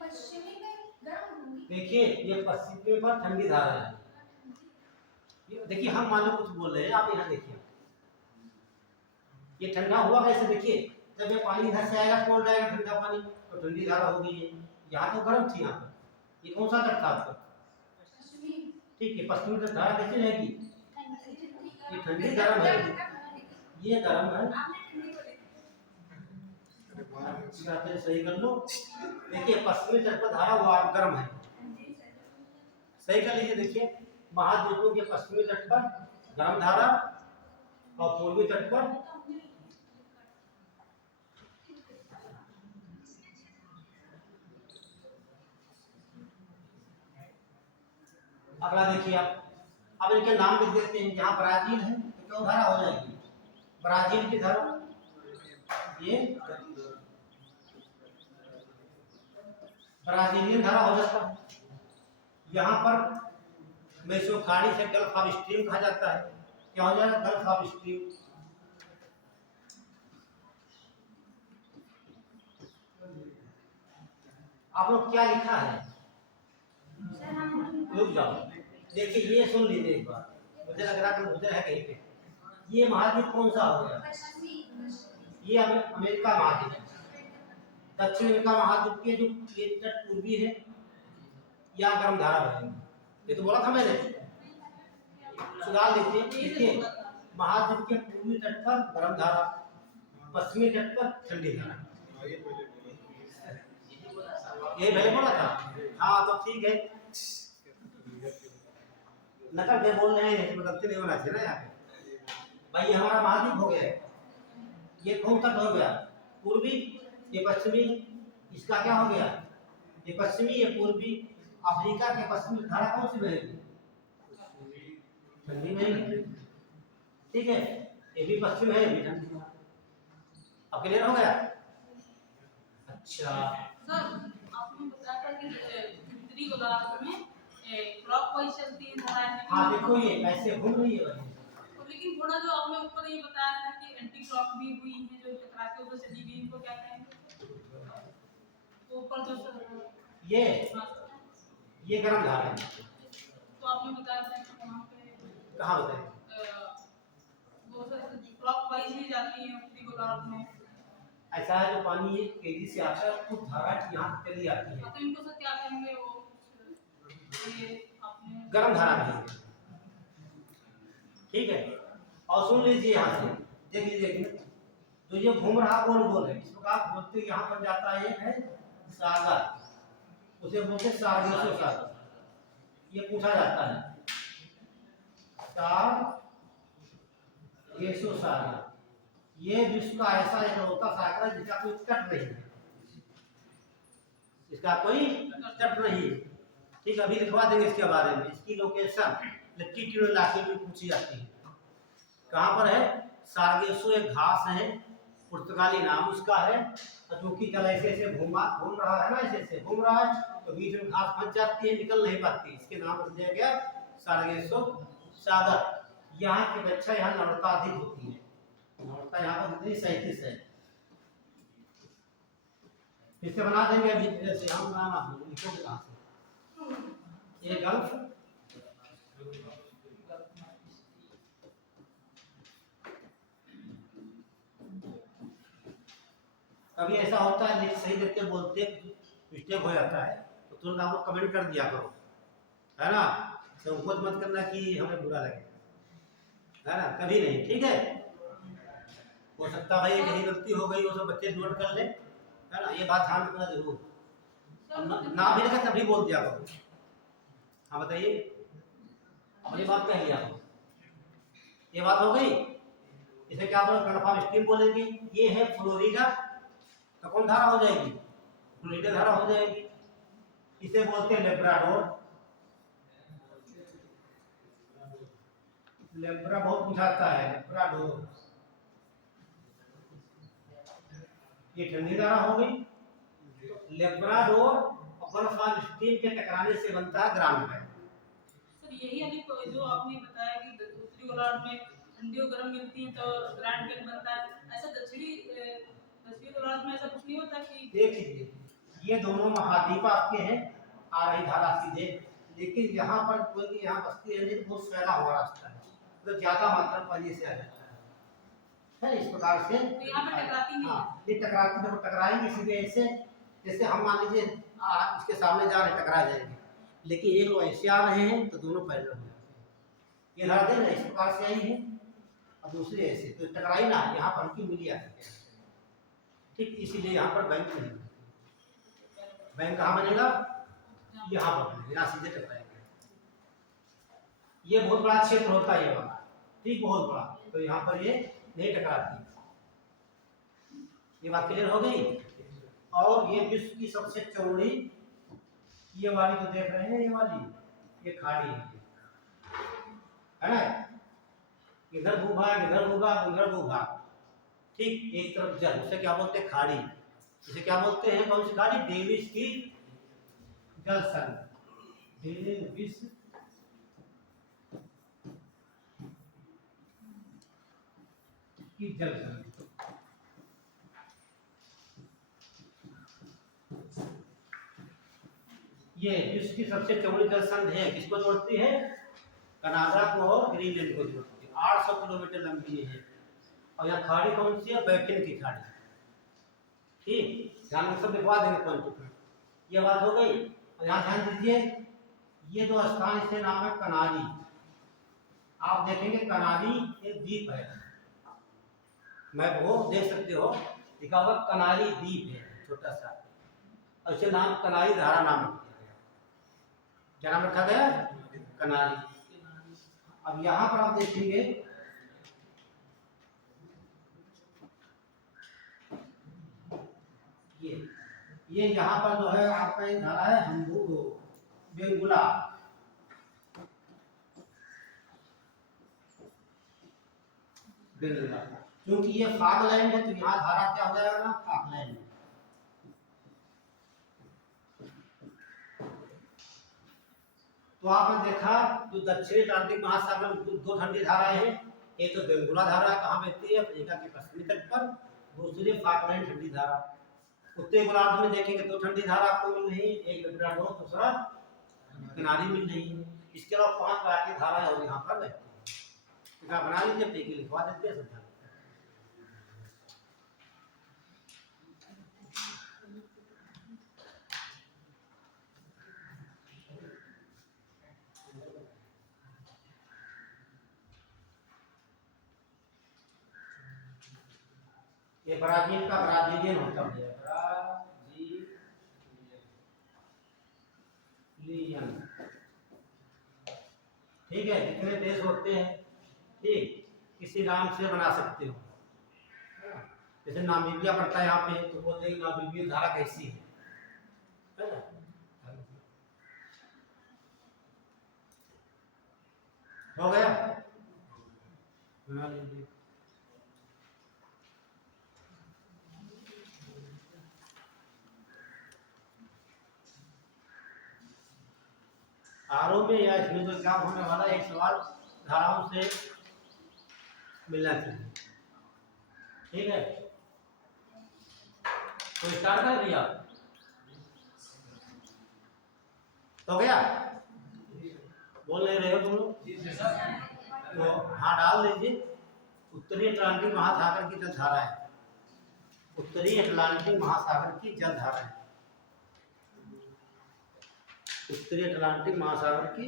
पश्चिमी में गर्म होंगी। देखिए ये पश्चिमी पर ठंडी धारा है। देखिए हम मान लो कुछ बोल रहे हैं, आप यहाँ देखिए ये ठंडा हुआ कैसे। देखिए जब ये पानी इधर से आएगा कोल्ड आएगा ठंडा पानी तो ठंडी धारा होगी। ये यहाँ तो गर्म थी, यहाँ पर ये कौन सा तट था आपका? ठीक है, पश्चिमी तट धारा कैसी रहेगी? ये ठंडी गर्म है, ये गर्म है। सही कर लो। देखिए पश्चिमी तट पर धारा वो गर्म है, सही कर लीजिए। देखिए महाद्वीपों के पश्चिमी तट पर गर्म धारा और पूर्वी तट पर अगला देखिए आप, अब इनके नाम लिख देते हैं। जहाँ ब्राजील है तो क्यों धारा हो जाएगी? ब्राजील की धारा ये ब्राजीलियन धारा हो जाता है। यहाँ पर मेसो खाड़ी से गल्फ ऑफ स्ट्रीम कहा जाता है। क्या हो जाएगा? Gulf of stream. आप लोग क्या लिखा है? रुक जाओ, देखिए ये सुन लीजिए एक बार, मुझे लग रहा है मुझे है कहीं पे। ये महाद्वीप कौन सा हो गया? ये अमेरिका महाद्वीप। दक्षिण अमेरिका महाद्वीप के जो तट पूर्वी है यहाँ गर्म धारा बहेगी। ये तो बोला था मैंने, सुधार लीजिए। देखिए महाद्वीप के पूर्वी तट पर गर्म धारा, पश्चिमी तट पर ठंडी धारा। ये मैंने बोला था। हाँ तो ठीक है, नकल में बोल रहे हैं, गलती नहीं होना चाहिए ना यहाँ पे। भाई ये हमारा महाद्वीप हो गया है। ये कौन तट हो गया? पूर्वी, ये पश्चिमी, इसका क्या हो गया? ये पश्चिमी, ये पूर्वी। अफ्रीका के पश्चिमी धारा कौन सी बहेगी? ठंडी बहेगी। ठीक है, ये भी पश्चिम है, ये भी ठंडी। अब क्लियर हो गया? अच्छा सर आपने बताया था कि उत्तरी गोलार्ध में क्लॉकवाइज चलती है धाराएं। हाँ देखो ये ऐसे घूम रही है भाई। तो लेकिन थोड़ा जो आपने ऊपर ये बताया था कि एंटी क्लॉक भी हुई है, जो टकरा के उधर चली गई, इनको क्या कहेंगे? तो ऊपर जो ये गर्म धारा है। तो आपने बताया था कि वहाँ पे कहाँ बताए? वो सर क्लॉकवाइज ही जाती है उत्तरी गोलार्ध में। ऐसा है, जो पानी ये तेजी से आता है तो धारा यहाँ चली आती है। तो इनको सर क्या कहेंगे? वो ये आपने गर्म धारा कहेंगे। ठीक है, और सुन लीजिए यहाँ से, देख लीजिए जो ये घूम रहा कौन बोल है? इस प्रकार बोलते यहाँ पर जाता है, एक है सागर, उसे बोलते सागरसो सागर। ये पूछा जाता है सागरसो सागर। ये विश्व का ऐसा इकलौता सागर है जिसका कोई तट नहीं है, इसका कोई तट नहीं है। ठीक, अभी लिखवा देंगे इसके बारे में। इसकी लोकेशन लैटिट्यूड लॉन्गिट्यूड पूछी जाती है। कहाँ पर है? सारगेसो एक घास है, पुर्तगाली नाम उसका है। क्योंकि कल ऐसे ऐसे घूम रहा है ना, ऐसे ऐसे घूम रहा है तो बीच में घास फंस जाती है, निकल नहीं पाती, इसके नाम पर दिया गया सारगेसो सागर। यहाँ की अपेक्षा यहाँ नम्रता अधिक होती है। नम्रता यहाँ पर कितनी 37 है। इससे बना देंगे अभी जैसे हम बनाना लिखोगे कहाँ से? ये गल्फ कभी ऐसा होता है लिख सही करके बोलते मिस्टेक हो जाता है तो तुरंत आप लोग कमेंट कर दिया करो, है ना? तो खुद मत करना कि हमें बुरा लगे, है ना? कभी नहीं, ठीक है? हो सकता भाई कहीं गलती हो गई, वो सब बच्चे नोट कर ले, है ना? ये बात ध्यान रखना जरूर। ना भी लगा तभी बोल दिया करो। हाँ बताइए, अपनी बात कह लिया करो। ये बात हो गई। इसे क्या बोलेंगे? गल्फ ऑफ स्ट्रीम बोलेंगे। ये है फ्लोरिडा, तो कौन धारा हो जाएगी? फ्लोरिडा धारा हो जाएगी। इसे बोलते हैं लेब्राडोर। लेब्रा बहुत बुझाता है, लेब्राडोर। ये ठंडी धारा हो गई। लेब्राडोर और बर्फानी स्ट्रीम के टकराने से बनता है ग्रांड बैंक। सर यही अभी जो आपने बताया कि उत्तरी गोलार्ध में ठंडी और गर्म मिलती है तो ग्रैंड कैन बनता है, ऐसा दक्षिणी गोलार्ध में ऐसा कुछ नहीं होता कि देख लीजिए, ये दोनों महाद्वीप आपके हैं, आ रही धारा सीधे, लेकिन यहाँ पर कोई यहाँ बस्ती है तो बहुत फैला हुआ रास्ता है, तो ज्यादा मात्रा में पानी से आ जाता है इस प्रकार से। तो यहाँ पे टकराती नहीं है। हाँ, ये टकराती, देखो टकराएंगे सीधे ऐसे, जैसे हम मान लीजिए इसके सामने जा रहे हैं, टकरा जाएंगे, लेकिन एक लोग ऐसे आ रहे हैं तो दोनों पैरेलल हो जाते हैं। ये धारा देख इस प्रकार से आई है और दूसरी ऐसे, तो टकराई ना, यहाँ पर हल्की मिली आती है, ठीक। इसीलिए यहाँ पर बैंक नहीं, बैंक कहाँ बनेगा, यहाँ पर बनेगा, यहाँ सीधे टकराएंगे। ये बहुत बड़ा क्षेत्र होता है ये वाला, ठीक, बहुत बड़ा, तो यहाँ पर ये नहीं टकराती। ये बात क्लियर हो गई। और ये विश्व की सबसे चौड़ी, ये वाली तो देख रहे हैं, ये वाली, ये खाड़ी है ना, इधर भूभाग, इधर भूभाग, उधर भूभाग, ठीक। एक तरफ जल, उसे क्या बोलते हैं, खाड़ी। इसे क्या बोलते हैं, कौन सी खाड़ी, डेविस की जल संधि, डेविस की जल संधि। ये विश्व की सबसे चौड़ी जल संधि है, किसको जोड़ती है, कनाडा को और ग्रीनलैंड को जोड़ती है, 800 किलोमीटर लंबी है। और यहाँ खाड़ी कौन सी है, बैफिन की खाड़ी, ठीक। ध्यान में सब लिखवा देंगे पॉइंट टू पॉइंट, ये बात हो गई। और यहाँ ध्यान दीजिए, ये दो स्थान, इसके नाम है कनारी। आप देखेंगे कनारी एक द्वीप है, मैं वो देख सकते हो, लिखा हुआ कनारी द्वीप है, छोटा सा, और इसे नाम कनारी धारा नाम रखा गया। क्या नाम रखा गया, कनारी। अब यहाँ पर आप देखेंगे, ये यहाँ पर जो है आपका एक धारा है बेंगुला, बेंगुला, क्योंकि ये फागलैंड है तो यहाँ धारा क्या हो जाएगा ना, फागलैंड। तो आपने देखा जो दक्षिणी अटलांटिक महासागर में दो ठंडी धाराएं हैं, एक तो बेंगुला धारा कहाँ बहती है, अफ्रीका के पश्चिमी तट पर, दूसरी फाकलैंड ठंडी धारा। उत्तरी गोलार्ध में देखेंगे दो ठंडी धारा आपको मिल रही है, एक लेब्राडोर, दूसरा किनारी मिल रही है। इसके अलावा 5 प्रकार की धाराएं और यहाँ पर बहती है, बना लीजिए, टेके लिखवा देते हैं, समझा। ये ब्राजील का ब्राजीलियन होता है, ब्राजीलियन, ठीक है। जितने देश होते हैं, ठीक, किसी नाम से बना सकते हो, जैसे नामीबिया पड़ता है यहाँ पे, तो बोलते हैं नामीबियन धारा कैसी है ना? हो गया, बना लीजिए। आरओ में या इसमें जो एग्जाम होने वाला एक सवाल धाराओं से मिलना चाहिए, ठीक है। तो स्टार्ट कर दिया, तो गया, बोल नहीं रहे हो तुम लोग, तो हाँ डाल दीजिए। उत्तरी अटलांटिक महासागर की जलधारा है, उत्तरी अटलांटिक महासागर की जलधारा है, उत्तरी अटलांटिक महासागर की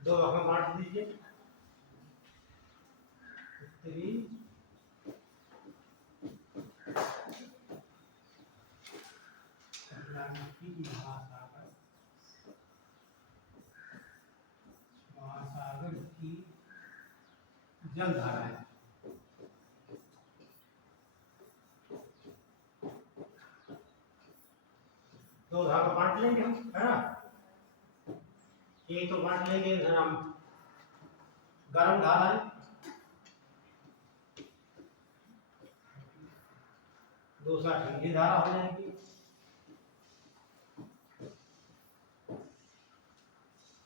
दो भाग में बांट दीजिए, उत्तरी अटलांटिक महासागर की जल धारा है। दो धारा बांट लेंगे हम, है ना। एक तो बांट लेंगे इधर हम गर्म धारा है, दूसरा ठंडी धारा हो जाएगी।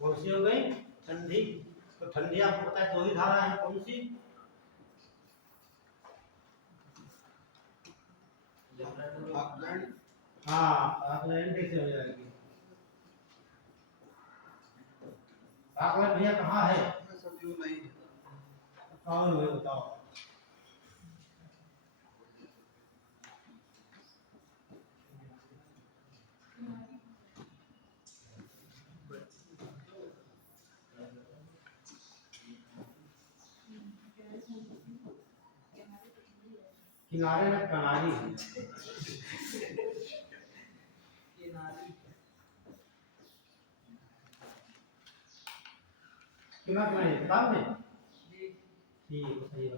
कौन सी हो गई? ठंडी। तो ठंडी आपको पता है दो ही धारा है, कौन सी? हाँ, ऑकलैंड कैसे हो जाएगी? ऑकलैंड भैया कहाँ है? कौन है बताओ? किनारे में कनारी है। कितना कितना है किताब में? ठीक है, सही है।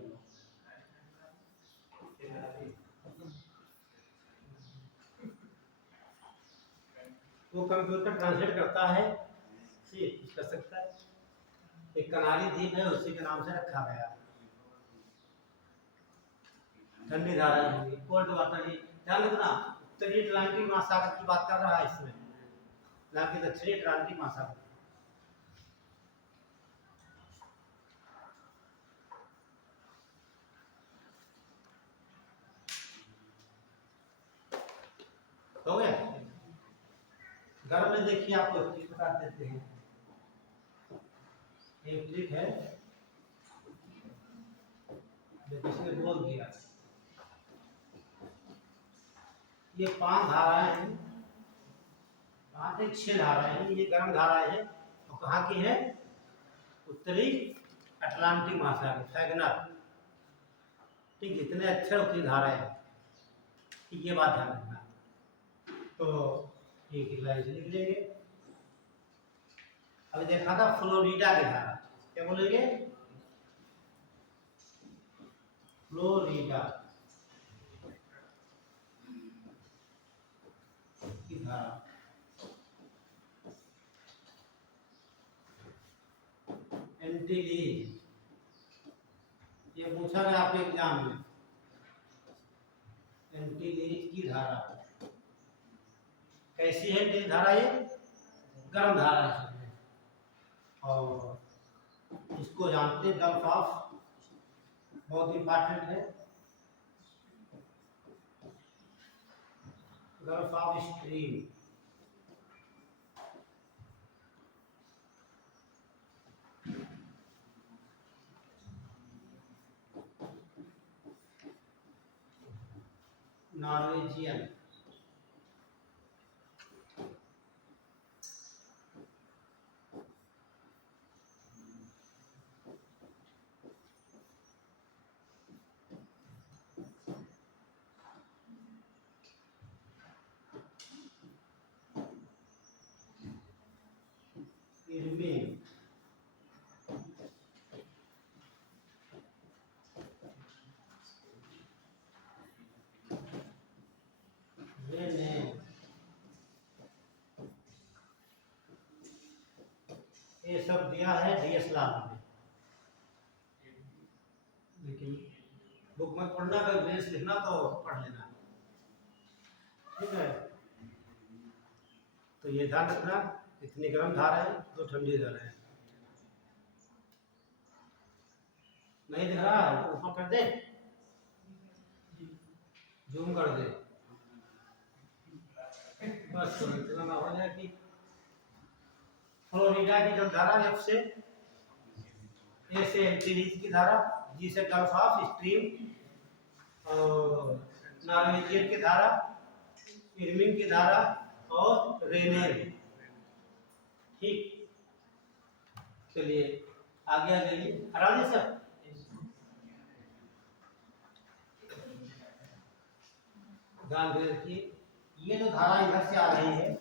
वो कंप्यूटर ट्रांसलेट करता है, ठीक कुछ कर सकता है। एक कनारी द्वीप है, उसी के नाम से रखा गया। ठंडी धारा होगी, कोल्ड वाटर। ध्यान रखना, उत्तरी अटलांटिक महासागर की बात कर रहा है इसमें, ना कि दक्षिणी अटलांटिक महासागर। हो गया। गर्म में देखिए आपको एक चीज बता देते हैं। एक ट्रिक है जो किसी ने बोल दिया। ये 5 धाराएं हैं, 5 से 6 धाराएं हैं। ये गर्म धाराएं हैं और कहाँ की है? उत्तरी अटलांटिक महासागर, फैगनर। ठीक, इतने अच्छे उत्तरी धाराएं हैं। ये बात ध्यान रखना। तो एक लाइन से लिख लेंगे। अभी देखा था फ्लोरिडा की धारा, क्या बोलेंगे? फ्लोरिडा की धारा। एंटीलीज, ये पूछा गया आपके एग्जाम में। एंटीलीज की धारा कैसी है? एंटीलीज धारा ये गर्म धारा है और इसको जानते हैं गल्फ ऑफ, बहुत इंपॉर्टेंट है। Gulf of stream, Norwegian, Irwin, ये सब दिया है डीएसएलआर में, लेकिन बुक मत पढ़ना, अगर रेस लिखना तो पढ़ लेना, ठीक है। तो ये ध्यान रखना, इतनी गर्म धारा है, तो ठंडी धारा है। नहीं दिख रहा है ऊपर कर दे, जूम कर दे, बस इतना ना हो जाए कि फ्लोरिडा की जो धारा है उससे ए से एंटीलीज की धारा, जी से गल्फ ऑफ स्ट्रीम, और नॉर्वेजियन की धारा, इरविन की धारा और रेनेल। ठीक, चलिए आगे आ जाइए। हरा दे सर। ध्यान दे रखिए, ये जो धारा इधर से आ रही है,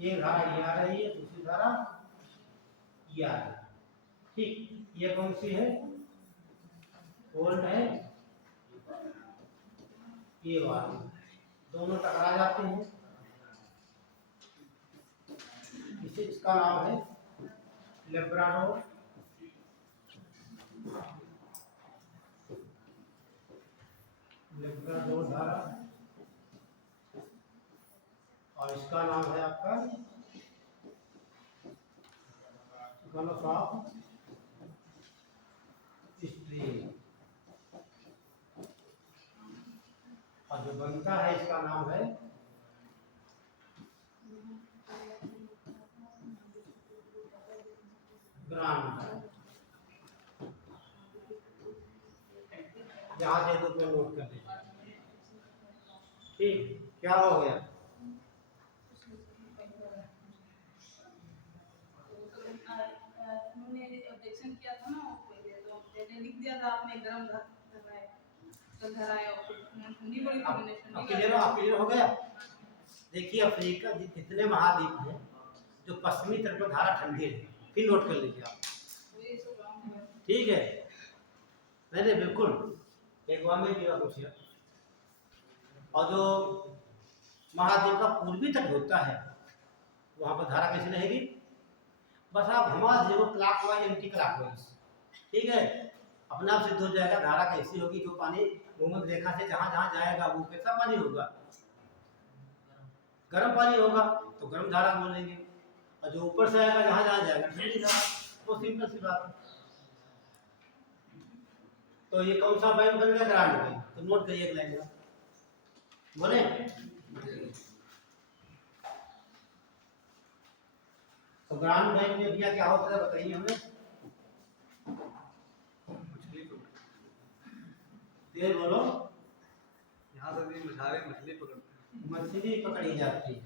ये धारा ये आ रही है, दूसरी धारा ये आ रही है। ठीक, ये कौन सी है? ओल्ड है, ये वाली, दोनों टकरा जाते हैं। इसका नाम है लेब्राडोर धारा, और इसका नाम है आपका गल्फ ऑफ स्ट्रीम, और जो बनता है इसका नाम है ग्रांड। यहाँ से तो नोट कर लीजिए। ठीक, क्या हो गया? उन्होंने ऑब्जेक्शन किया था ना, तो मैंने लिख दिया था आपने गरम धराया, ठंडी बोली थी मैंने, क्लियर हो गया? देखिए अफ्रीका जितने महाद्वीप हैं, जो पश्चिमी तट पर धारा ठंडी है, फिर नोट कर लीजिए आप। ठीक है, नहीं बिल्कुल, एक बार में भी कुछ है। और जो महाद्वीप का पूर्वी तट होता है, वहां पर धारा कैसी रहेगी? बस आप घुमा दीजिए क्लॉकवाइज एंटी क्लॉकवाइज। ठीक है, अपने आप सिद्ध हो जाएगा धारा कैसी होगी। जो पानी भूमध्य रेखा से जहां जहां जाएगा वो कैसा पानी होगा? गर्म पानी होगा, तो गर्म धारा बोलेंगे, और जो ऊपर से आएगा जहां जहां जाएगा ठंडी धारा। तो सिंपल सी बात है। तो ये कौन सा बैंक बन गया? Grand bank. तो नोट करिए एक लाइन में, बोले तो ग्रांड बैंक में भैया क्या होता है बताइए हमें। तेज बोलो। यहाँ से भी मछली पकड़ते हैं। मछली पकड़ी जाती है।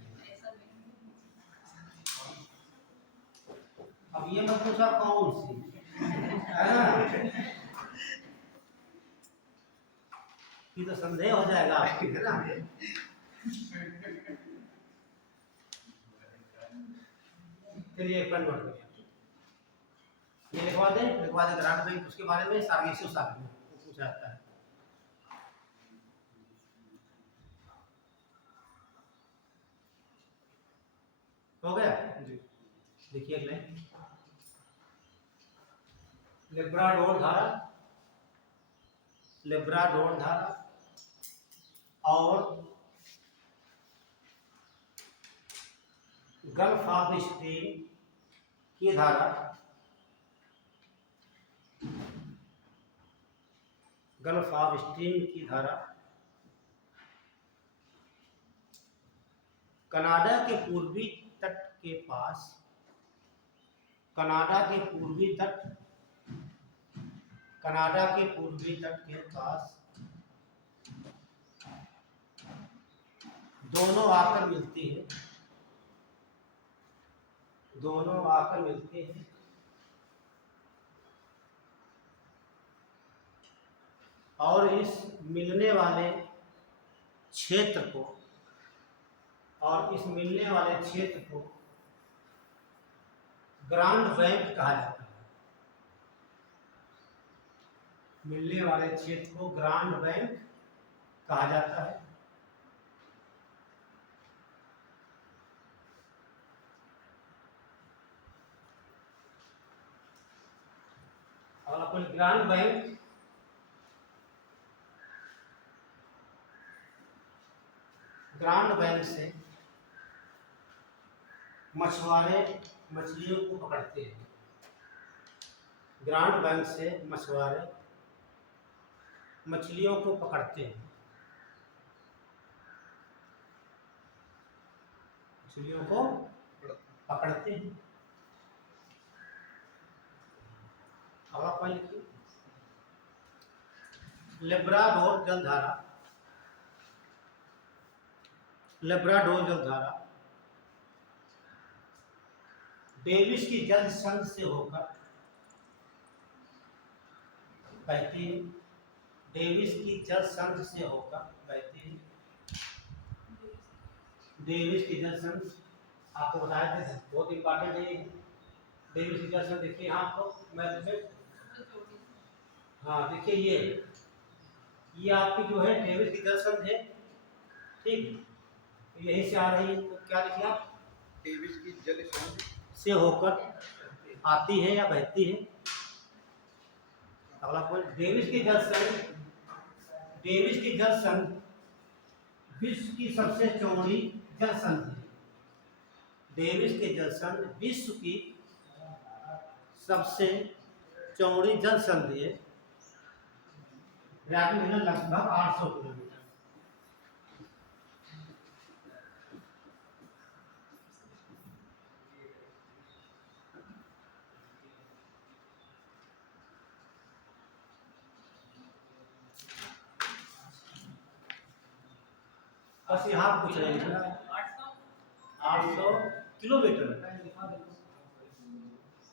अब ये मत पूछा कौन सी है ना, ये तो संदेह हो जाएगा आपकी, है ना। चलिए एक नोट करिए, ये लिखवा दें ग्रांड बैंक। उसके बारे में सार्गेसो साहब ने पूछा जाता है। हो गया जी। देखिए अगले लेब्राडोर धारा और गल्फ ऑफ स्ट्रीम की धारा, गल्फ ऑफ स्ट्रीम की धारा कनाडा के पूर्वी तट के पास, कनाडा के पूर्वी तट के पास दोनों आकर मिलती है, और इस मिलने वाले क्षेत्र को ग्रांड बैंक कहा जाता है। मिलने वाले क्षेत्र को ग्रांड बैंक कहा जाता है। और अपन ग्रांड बैंक से मछुआरे मछलियों को पकड़ते हैं। ग्रांड बैंक से मछुआरे मछलियों को पकड़ते हैं। अब आप लिखिए लेब्राडोर जलधारा डेविस की जल संधि से होकर बहती है। डेविस की जल संधि से होकर बहती है। डेविस की जल संधि आपको बताए थे बहुत इम्पोर्टेंट है। डेविस की दर्शन देखिए यहाँ आपको मैप में। हाँ देखिए ये आपकी जो है डेविस की दर्शन है, ठीक, यहीं से आ रही है। तो क्या लिखिए आप, डेविस की जल समुद्र से होकर आती है या बहती है। अगला पॉइंट, डेविस की जल संधि विश्व की सबसे चौड़ी जल संधि है। डेविस के जल संधि विश्व की सबसे चौड़ी जल संधि है। व्यापक है लगभग 800 किलोमीटर। बस यहाँ पूछ रहे हैं 800 किलोमीटर,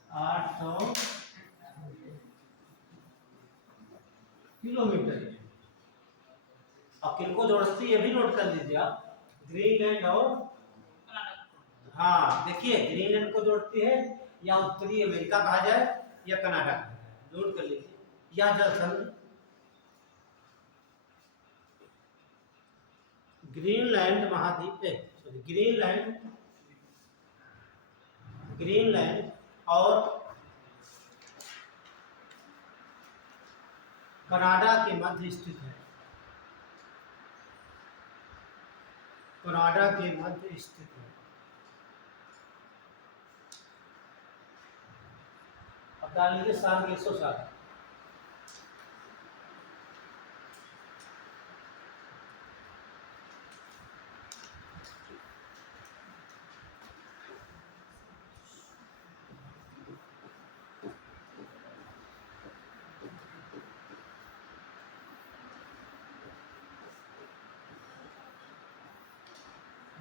800 किलोमीटर। अब किनको जोड़ती है ये भी नोट कर लीजिए आप, ग्रीनलैंड और, हाँ देखिए ग्रीनलैंड को जोड़ती है या उत्तरी अमेरिका कहा जाए या कनाडा कहा जाए, नोट कर लीजिए। या जल संधि ग्रीनलैंड महाद्वीप है, ग्रीनलैंड और कनाडा के मध्य स्थित है। कनाडा के मध्य स्थित है। अब डाल लीजिए साल 107।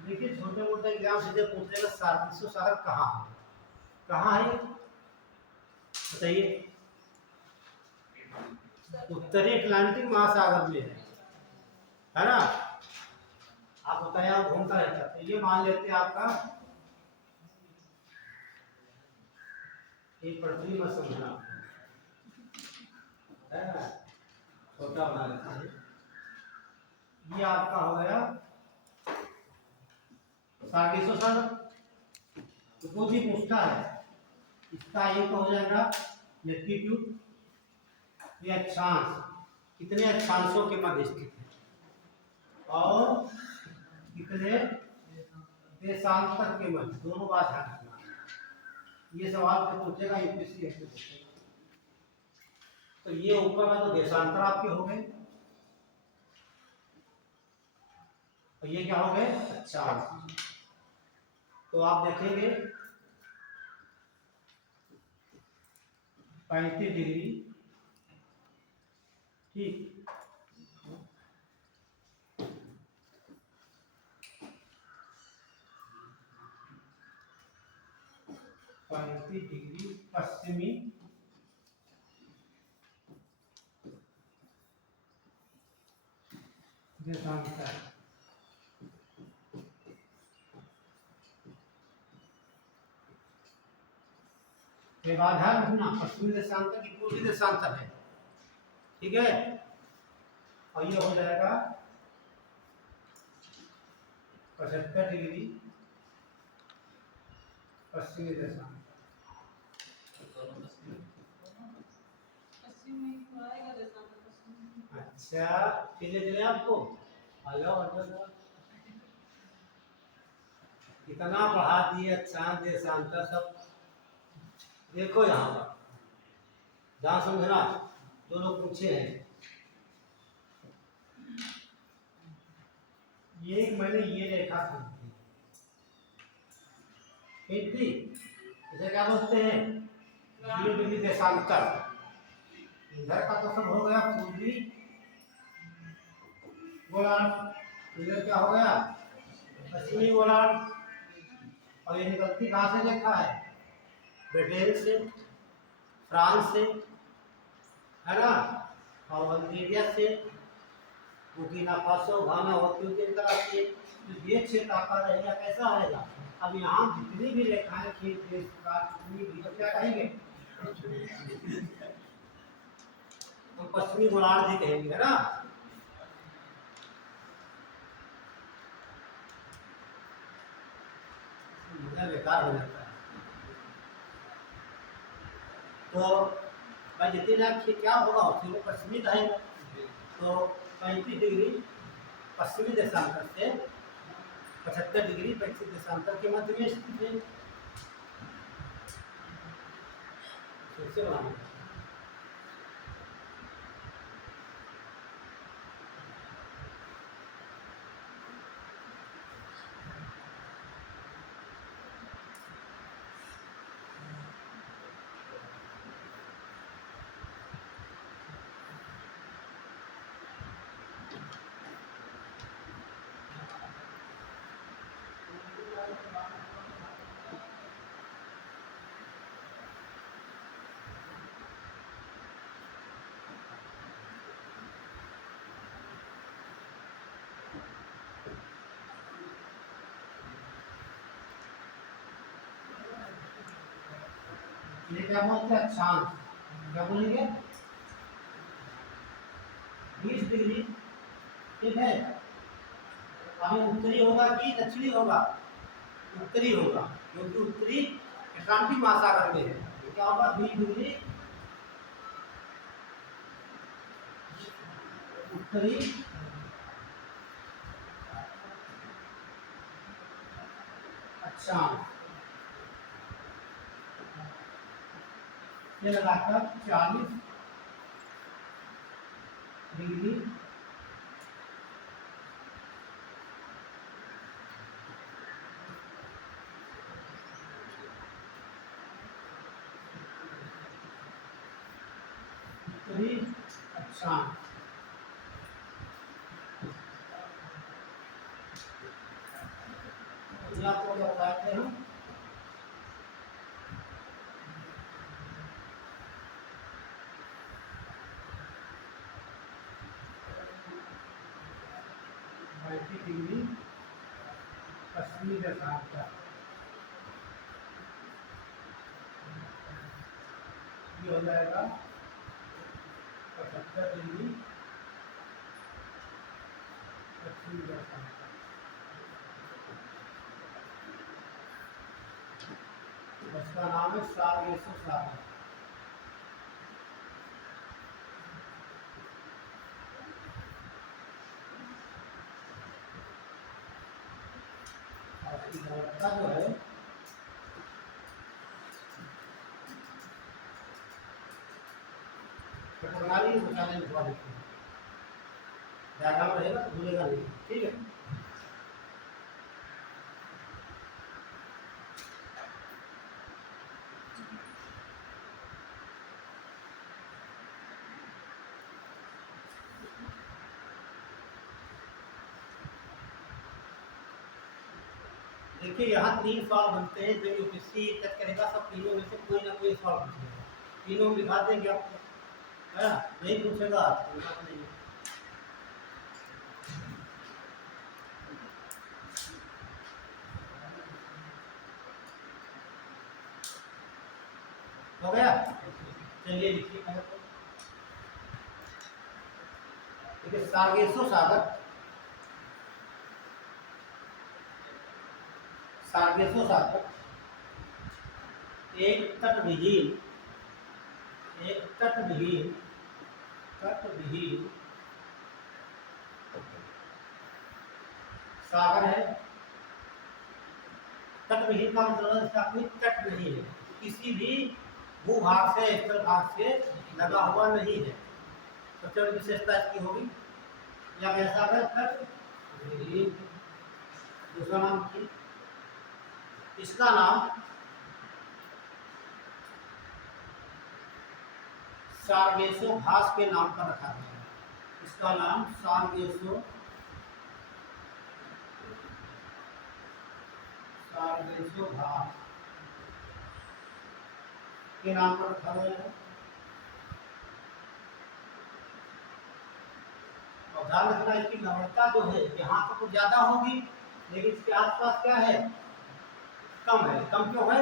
देखिए छोटे मोटे एग्जाम सीधे पूछ लेगा सार्किसो सागर कहाँ है, कहाँ है बताइए। उत्तरी अटलांटिक महासागर में है ना। आप बताइए आप घूमता रहता, तो ये मान लेते हैं आपका एक पृथ्वी में समझना है ना, छोटा बना लेते हैं। ये आपका हो गया सार्किसो सागर। तो कुछ ही पूछता है इसका एक हो जाएगा लैटिट्यूड, ये अक्षांश कितने अक्षांशों के मध्य स्थित है और कितने देशांतर के मध्य, दोनों बात ध्यान रखना। ये सवाल तो पूछेगा यूपीएससी ऐसे पूछेगा। तो ये ऊपर में तो देशांतर आपके हो गए और ये क्या हो गए अक्षांश। तो आप देखेंगे 35 डिग्री, ठीक, डिग्री पश्चिमी देशांतर। के बाद ध्यान रखना पश्चिमी देशांतर की पूर्वी देशांतर है, ठीक है। और ये हो जाएगा 75 डिग्री पश्चिमी देशांतर। अच्छा चले चले आपको आ जाओ अंदर। कितना बढ़ा दिए अक्षांश देशांतर सब। देखो यहाँ पर ध्यान समझना, जो लोग पूछे हैं ये मैंने ये रेखा खींच दी, इसे क्या बोलते हैं 0 डिग्री देशांतर। इधर का तो सब हो गया पूर्वी गोलार्ध, इधर क्या हो गया पश्चिमी गोलार्ध। और ये निकलती कहाँ से रेखा है, ब्रिटेन से, फ्रांस से, है ना, और अल्जीरिया से, बुर्किना फासो, घाना होती हुई निकल आती है। तो ये क्षेत्र आपका रहेगा कैसा रहेगा अब यहाँ जितनी भी रेखाएं थी देश का जितनी भी तो क्या कहेंगे, तो पश्चिमी गोलार्ध ही कहेंगे, है ना। मुद्दा बेकार हो जाता है। तो भाई जितने क्या होगा उसको पश्चिमी कहेंगे। तो 35 डिग्री पश्चिमी देशांतर से 75 डिग्री पश्चिमी देशांतर के मध्य में स्थित है। कैसे बनाना, ये क्या बोलते हैं, अक्षांश। क्या बोलेंगे, 20 डिग्री, ठीक है। हमें उत्तरी होगा कि दक्षिणी होगा, उत्तरी होगा, क्योंकि उत्तरी अटलांटिक महासागर में है। तो क्या होगा, 20 डिग्री उत्तरी अक्षांश, ये लगाकर 40 डिग्री उत्तरी अक्षांश। ये आपको क्या बताते हैं, डिग्री पश्चिमी देशांतर, ये हो जाएगा 75 डिग्री पश्चिमी देशांतर। उसका नाम है सार्गेसो सागर। जो है प्रणाली बचाने में थोड़ा देखते हैं, डायग्राम रहेगा तो भूलेगा नहीं, ठीक है। देखिए यहाँ 3 सवाल बनते हैं, जो यूपीएससी तक करेगा, सब तीनों में से कोई ना कोई सवाल पूछेगा। तीनों में दिखा देंगे आपको, है ना, नहीं पूछेगा तो बात नहीं। हो गया, चलिए लिखिए। देखिए सार्गेसो सागर, सार्गेसो सागर एक तटविहीन सागर है। तटविहीन का मतलब इसका कोई तट नहीं है, किसी भी भूभाग से स्थल भाग से लगा हुआ नहीं है। सबसे बड़ी विशेषता इसकी होगी, या कैसा है, तटविहीन। दूसरा नाम की, इसका नाम सार्गेसो घास के नाम पर रखा गया है। इसका नाम सार्गेसो घास के नाम पर रखा गया है। और ध्यान रखना, इसकी लवणता जो है यहाँ तो कुछ ज्यादा होगी, लेकिन इसके आसपास क्या है, कम है। कम क्यों है?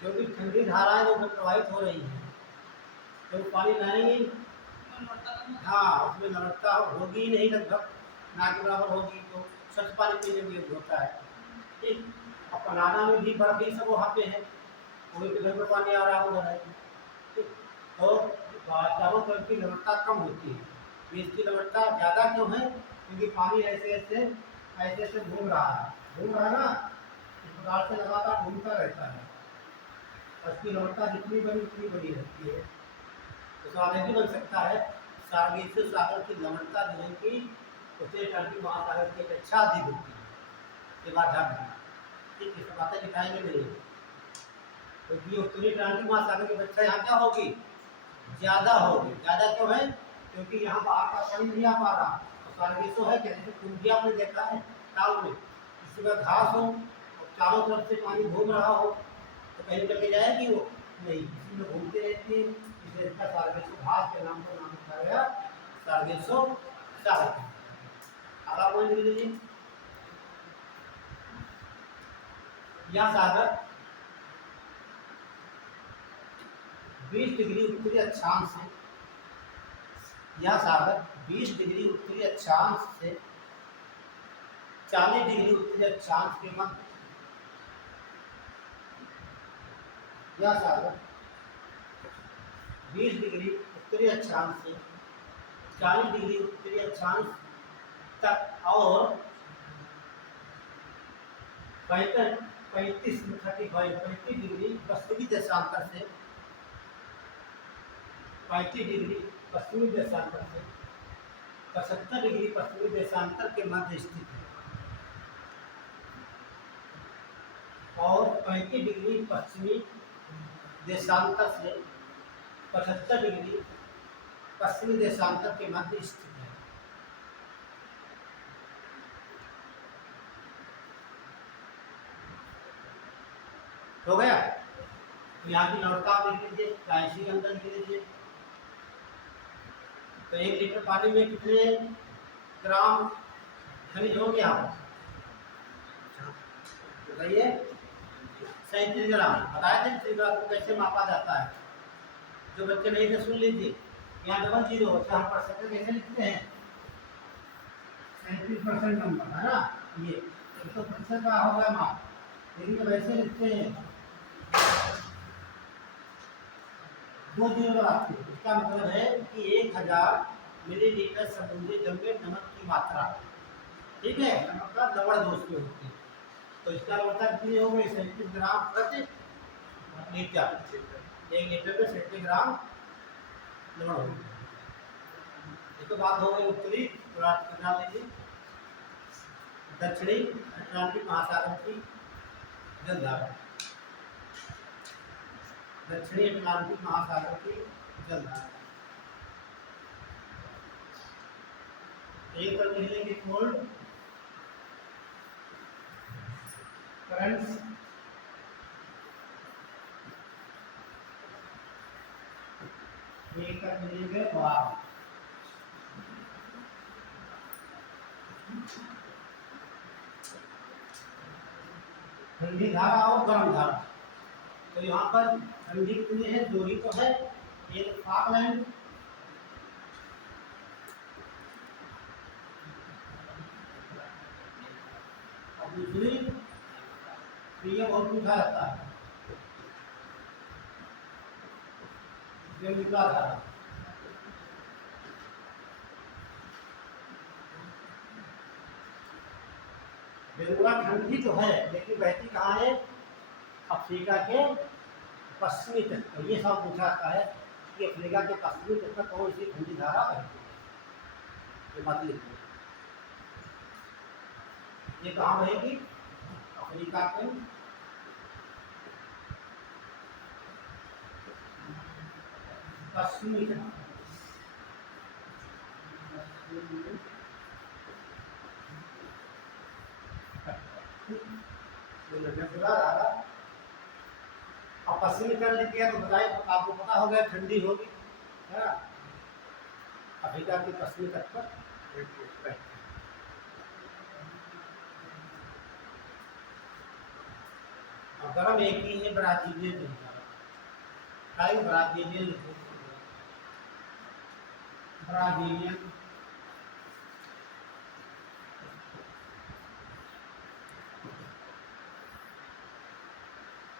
क्योंकि ठंडी धाराएं जो प्रवाहित हो रही हैं, तो पानी लाएंगे, हाँ उसमें लवणता होगी ही नहीं, लगभग ना के बराबर होगी, तो स्वच्छ पानी पीने के लिए होता है। ठीक, अब बनाना में भी बर्फ ही सब वहाँ पे है, वहीं पे घर में पानी आ रहा उधर है। ठीक, तो चारों तरफ की लवणता कम होती है, बीज की लवणता ज़्यादा क्यों है? क्योंकि पानी ऐसे ऐसे घूम रहा है ना, इस प्रकार से लगातार घूमता रहता है, उसकी लवणता जितनी बड़ी उतनी बड़ी रहती है। तो सवाल ये भी बन सकता है, सार्वभौमिक सागर की लवणता जो है कि उत्तरी अटलांटिक महासागर की अपेक्षा अधिक होती है, ये बात ध्यान रखना। ठीक, इस बातें दिखाएंगे नहीं, क्योंकि उत्तरी अटलांटिक महासागर की अपेक्षा यहाँ क्या होगी? ज़्यादा होगी। ज़्यादा क्यों है? क्योंकि यहाँ बाहर का पानी नहीं आ पा रहा, तो सार्वभौमिक है जैसे कुंडिया आपने देखा है ताल में, किसी का घास हो और चारों तरफ से पानी घूम रहा हो, तो कहीं चले जाएगी वो नहीं, इसी में घूमते रहती है, इसलिए इसका सार्वभौमिक घास के नाम पर नाम रखा गया सार्वभौमिक सागर। अगला पॉइंट लिख लीजिए, यह सागर 20 डिग्री उत्तरी अक्षांश से, यह सागर 20 डिग्री उत्तरी अक्षांश से 40 डिग्री उत्तरी अक्षांश के मध्य, यह सागर 20 डिग्री उत्तरी अक्षांश से 40 डिग्री उत्तरी अक्षांश तक और 35 डिग्री पश्चिमी देशांतर से 35 डिग्री पश्चिमी देशांतर से 75 डिग्री पश्चिमी देशांतर के मध्य स्थित है, और 35 डिग्री पश्चिमी देशांतर से 75 डिग्री पश्चिमी देशांतर के मध्य स्थित है। हो गया? तो यहाँ की लवणता आप लिख लीजिए, इसी के अंदर लिख लीजिए। तो 1 लीटर पानी में कितने ग्राम खनिज होंगे आप बताइए? 37 ग्राम। बताया थे ग्राम को कैसे मापा जाता है? जो बच्चे नहीं थे सुन लीजिए, यहाँ डबल जीरो होता है, परसेंट कैसे लिखते हैं? 37% नंबर है ना, ये 100% का होगा माप, लेकिन तो वैसे लिखते हैं 2 जीरो लगाते हैं। इसका मतलब है कि 1000 मिलीलीटर समुद्री जल में नमक की मात्रा, ठीक है, नमक का लवण दोष में होती है, तो इसका लवणता कितनी हो गई? 37 ग्राम प्रति लीटर। 1 लीटर में 37 ग्राम लवण होगी। ये तो बात हो गई उत्तरी लीजिए दक्षिणी अटलांटिक महासागर की जलधारा, दक्षिणी अटलांटिक महासागर की जलधारा। एक पर लिख लेंगे कोल्ड करंट्स, एक पर मिलेंगे वाव। ठंडी धारा और गर्म धारा, तो यहाँ पर ठंडी कितनी है? 2 ही तो है, एक फाकलैंड और दूसरी प्रिय बहुत मीठा रहता है, मीठा धारा। बेंगुला ठंडी तो है, लेकिन बहती कहाँ है? अफ्रीका के पश्चिमी तट पर। ये सब पूछा जाता है कि अफ्रीका के पश्चिमी तट पर कौन सी ठंडी धारा बहती है, ये बात लिखिए। ये कहाँ बहेगी? अफ्रीका के पश्चिमी तट। अब पश्चिमी तट लिख दिया तो बताइए, आपको पता हो गया ठंडी होगी, है ना? अफ्रीका के पश्चिमी तट पर और गरम एक ही है ब्राजीलियन जलता है ब्राजीलियन ब्राजीलियन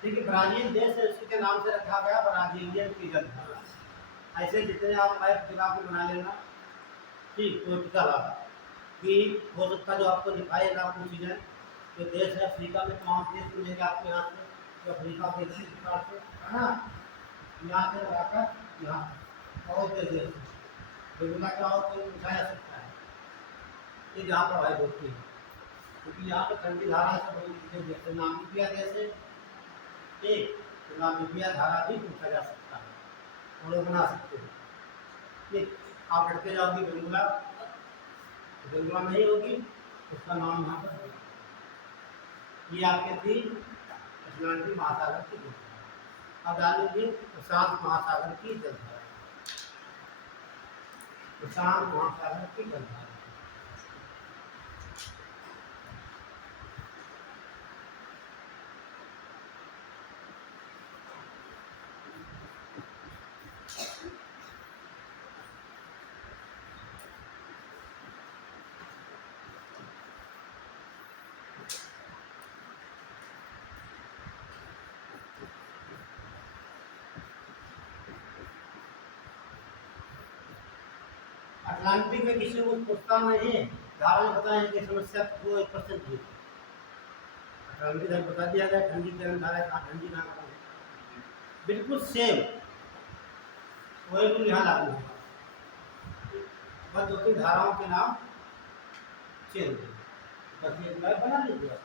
देखिए ब्राजील देश है उसी के नाम से रखा गया ब्राजीलियन की जलधारा। ऐसे जितने आप मैप दिखा के बना लेना ठीक तो टिका लगा कि हो सकता जो आपको दिखाएगा कुछ चीज़ें जो देश है अफ्रीका में तमाम देश मिलेंगे आपको यहाँ से जो अफ्रीका के इसी प्रकार से है ना यहाँ से लगाकर यहाँ और देश बेगुना का और कोई पूछा जा सकता है ये जहाँ प्रभावित होती है क्योंकि यहाँ पर ठंडी धारा से बड़ी चीज़ें जैसे नामिबिया देश है एक तो नामिबिया धारा भी पूछा जा सकता है और बना सकते हैं ठीक आप बढ़ते जाओगे बेंगुला बेंगुला नहीं होगी उसका नाम यहाँ पर होगा। ये आपके थी अटलांटिक महासागर की जलधारा। अब जान लीजिए प्रशांत महासागर की जलधारा प्रशांत महासागर की जलधारा अटलांटिक में किसी को पूछता नहीं है धारा में बताएं कि समस्या को 1% थी अटलांटिक धारा बता दिया गया ठंडी गर्म धारा कहाँ ठंडी कहाँ कहाँ है। बिल्कुल सेम वही रूल यहाँ लागू होगा बस दो तीन धाराओं के नाम चेंज बस ये मैप बना लीजिए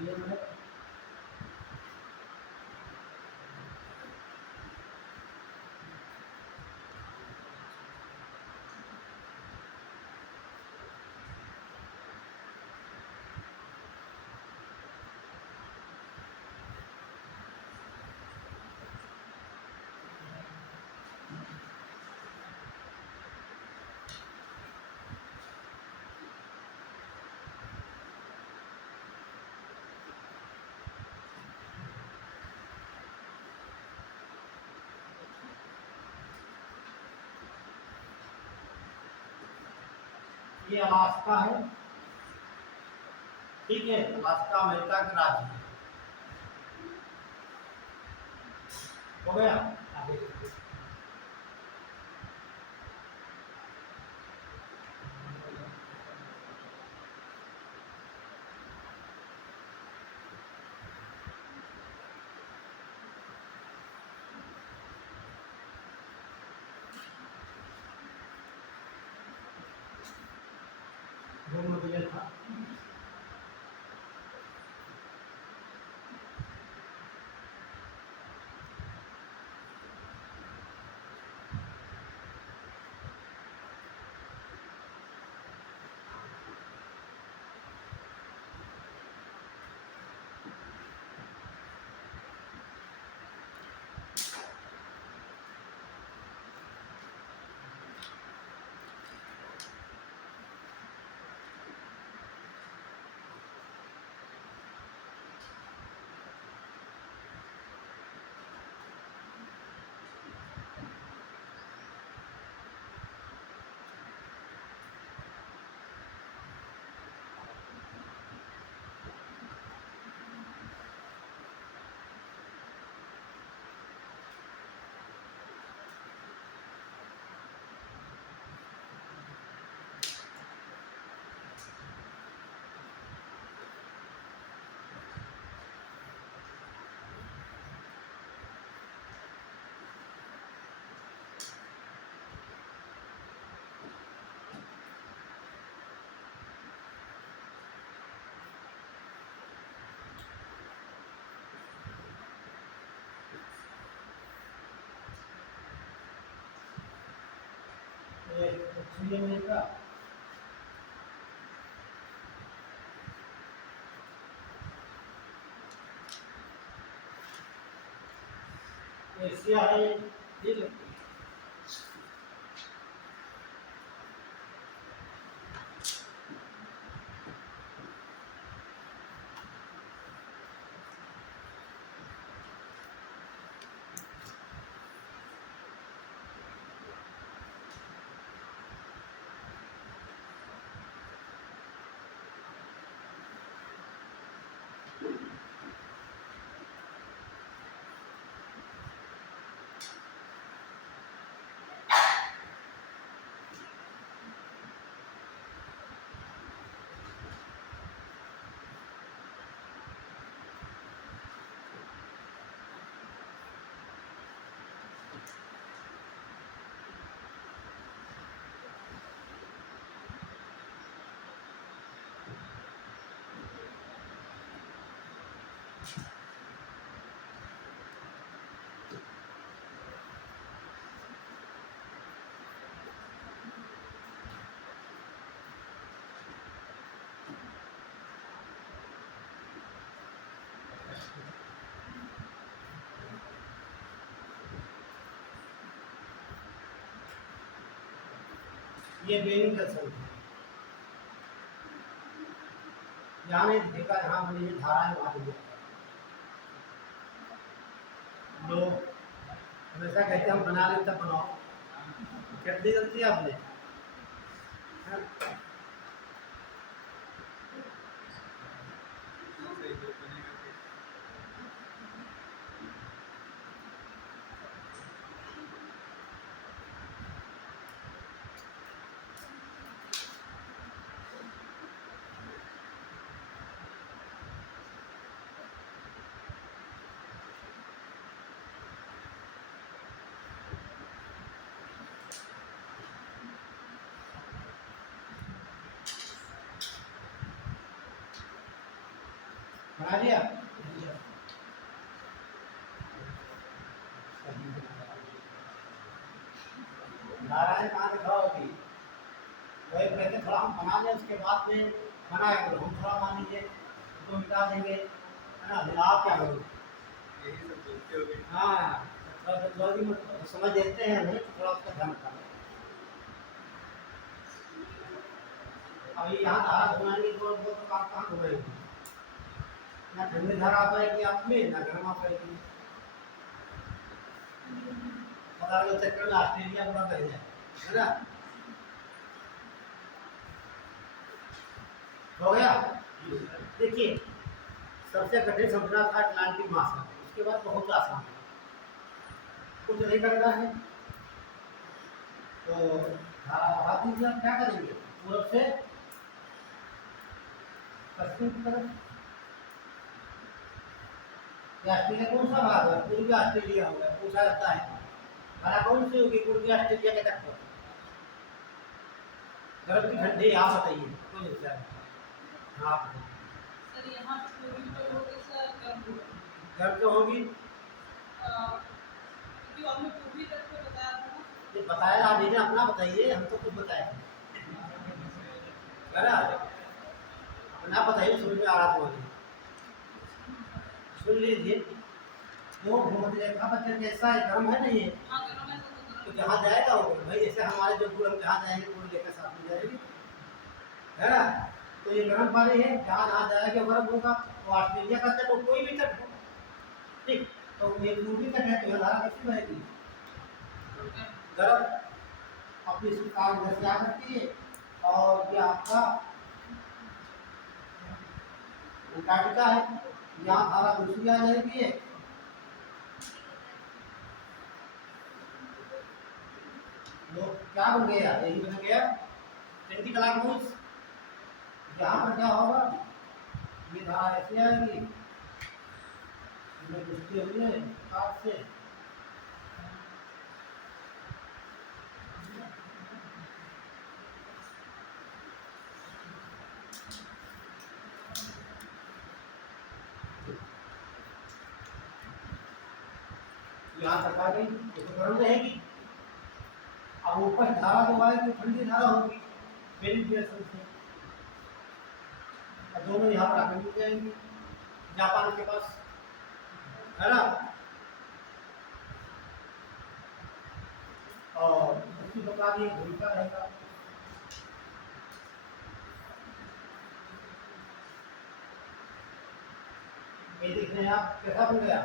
ये मैप ये अलास्का है ठीक है अलास्का अमेरिका का राज्य है हो गया आगे देखिए। दोनों के लिए था ये दक्षिणी अमेरिका एशिया है, ठीक है। ये बेरिंग का संख्या यहाँ नहीं देखा, यहाँ बनी है धाराएं वहाँ दिया। लोग हमेशा कहते हैं हम बना लें तब बनाओ, कितनी गलती है आपने, हाँ? सही तो बनेगा कि बना लिया। धाराएं कहाँ दिखाओ होगी, वही कहते थोड़ा हम बना लें, उसके बाद में बनाए तो हम थोड़ा मान लीजिए उसको मिटा देंगे, है ना। लेकिन आप क्या करोगे, यही सब बोलते हो कि हाँ थोड़ा सा जल्दी में समझ देते हैं हमें, थोड़ा उसका ध्यान रखना। अभी यहाँ धारा घुमाएंगे तो वो तो आप कहाँ घुमाएंगे, ना ठंडी धारा आ पाएगी आप में, ना गर्म आ पाएगी। पता लगे चक्कर में ऑस्ट्रेलिया पूरा बह जाए, है ना। हो गया। देखिए सबसे कठिन समझना था अटलांटिक महासागर, उसके बाद बहुत आसान है, कुछ नहीं करना है। तो धारा बढ़ा दीजिए, आप क्या करेंगे, पूरब से पश्चिम की तरफ। ये ऑस्ट्रेलिया कौन सा भाग है, पूर्वी ऑस्ट्रेलिया होगा, पूछा जाता है। धारा कौन सी होगी पूर्वी ऑस्ट्रेलिया के तट पर, गर्म की ठंडी, आप बताइए कोई विचार नहीं। हाँ आप बताइए। सर यहाँ पे पूर्वी तो होगी सर गर्म, गर्म तो होगी, क्योंकि आपने पूर्वी तट पे बताया था ना। ये बताया आप, इन्हें अपना बताइए, हम तो कुछ बताए है ना। अपना बताइए, समझ में आ रहा था, सुन लीजिए। वो भूमध्य रेखा पर कैसा है, गर्म है नहीं है, हाँ गर्म है सर, तो तो गर्म जहाँ जाएगा वो भाई, जैसे हमारे जो पूर्व हम जहाँ जाएंगे पूरी रेखा साथ में जाएगी, है ना। तो ये गर्म पानी है, जहाँ जहाँ जाएगा गर्म होगा। तो ऑस्ट्रेलिया का तट, वो कोई भी तट हो, ठीक। तो ये पूर्वी तट है, तो यह धारा कैसी बहेगी, गर्म। अपनी स्वीकार इधर से आ सकती है, और ये आपका अंटार्कटिका है, यहाँ धारा दूसरी आ जाएगी है। लोग क्या बन गया, यही बन गया 20 कलाक मूस। यहाँ पर क्या होगा, ये धारा ऐसे आएगी, इधर घुसते हुए काट से, यहाँ तक आ गई, ये तो गर्म रहेगी। अब ऊपर धारा जो आएगी ठंडी धारा होगी, मेरी डायरेक्शन से, और दोनों यहाँ पर आकर मिल जाएंगी जापान के पास, है ना। उसी प्रकार ये घूमता रहेगा। ये देख रहे हैं आप कैसा बन गया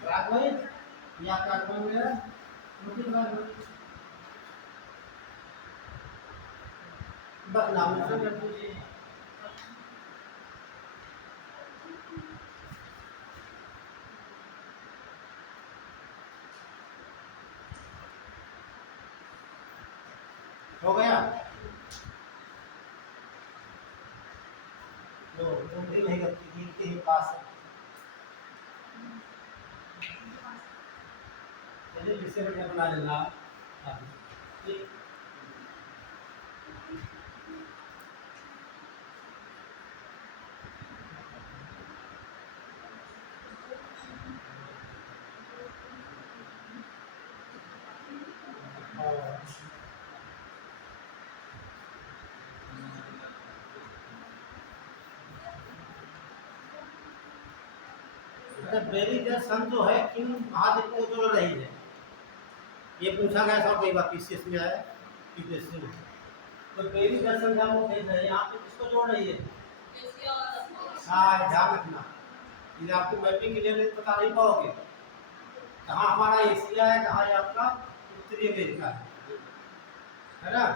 क्लॉकवाइज या क्या बन गया उसी प्रकार बस नाम से कर दीजिए। हो गया लो भी नहीं करती इनके ही पास है। चलिए जिससे बढ़िया बना लेना आप। ठीक बेरी दर्शन जो है किन महाद्वीप को जोड़ रही है ये पूछा गया था कई बार पीसीएस में आया पीसीएस में। तो बेरी दर्शन जब वो भेज रहे हैं यहाँ पे किसको जोड़ रही है? एशिया और हाँ ध्यान रखना ये आपको मैपिंग के लिए बता नहीं पाओगे कहाँ हमारा एशिया है कहाँ ये आपका उत्तरी अमेरिका है ना।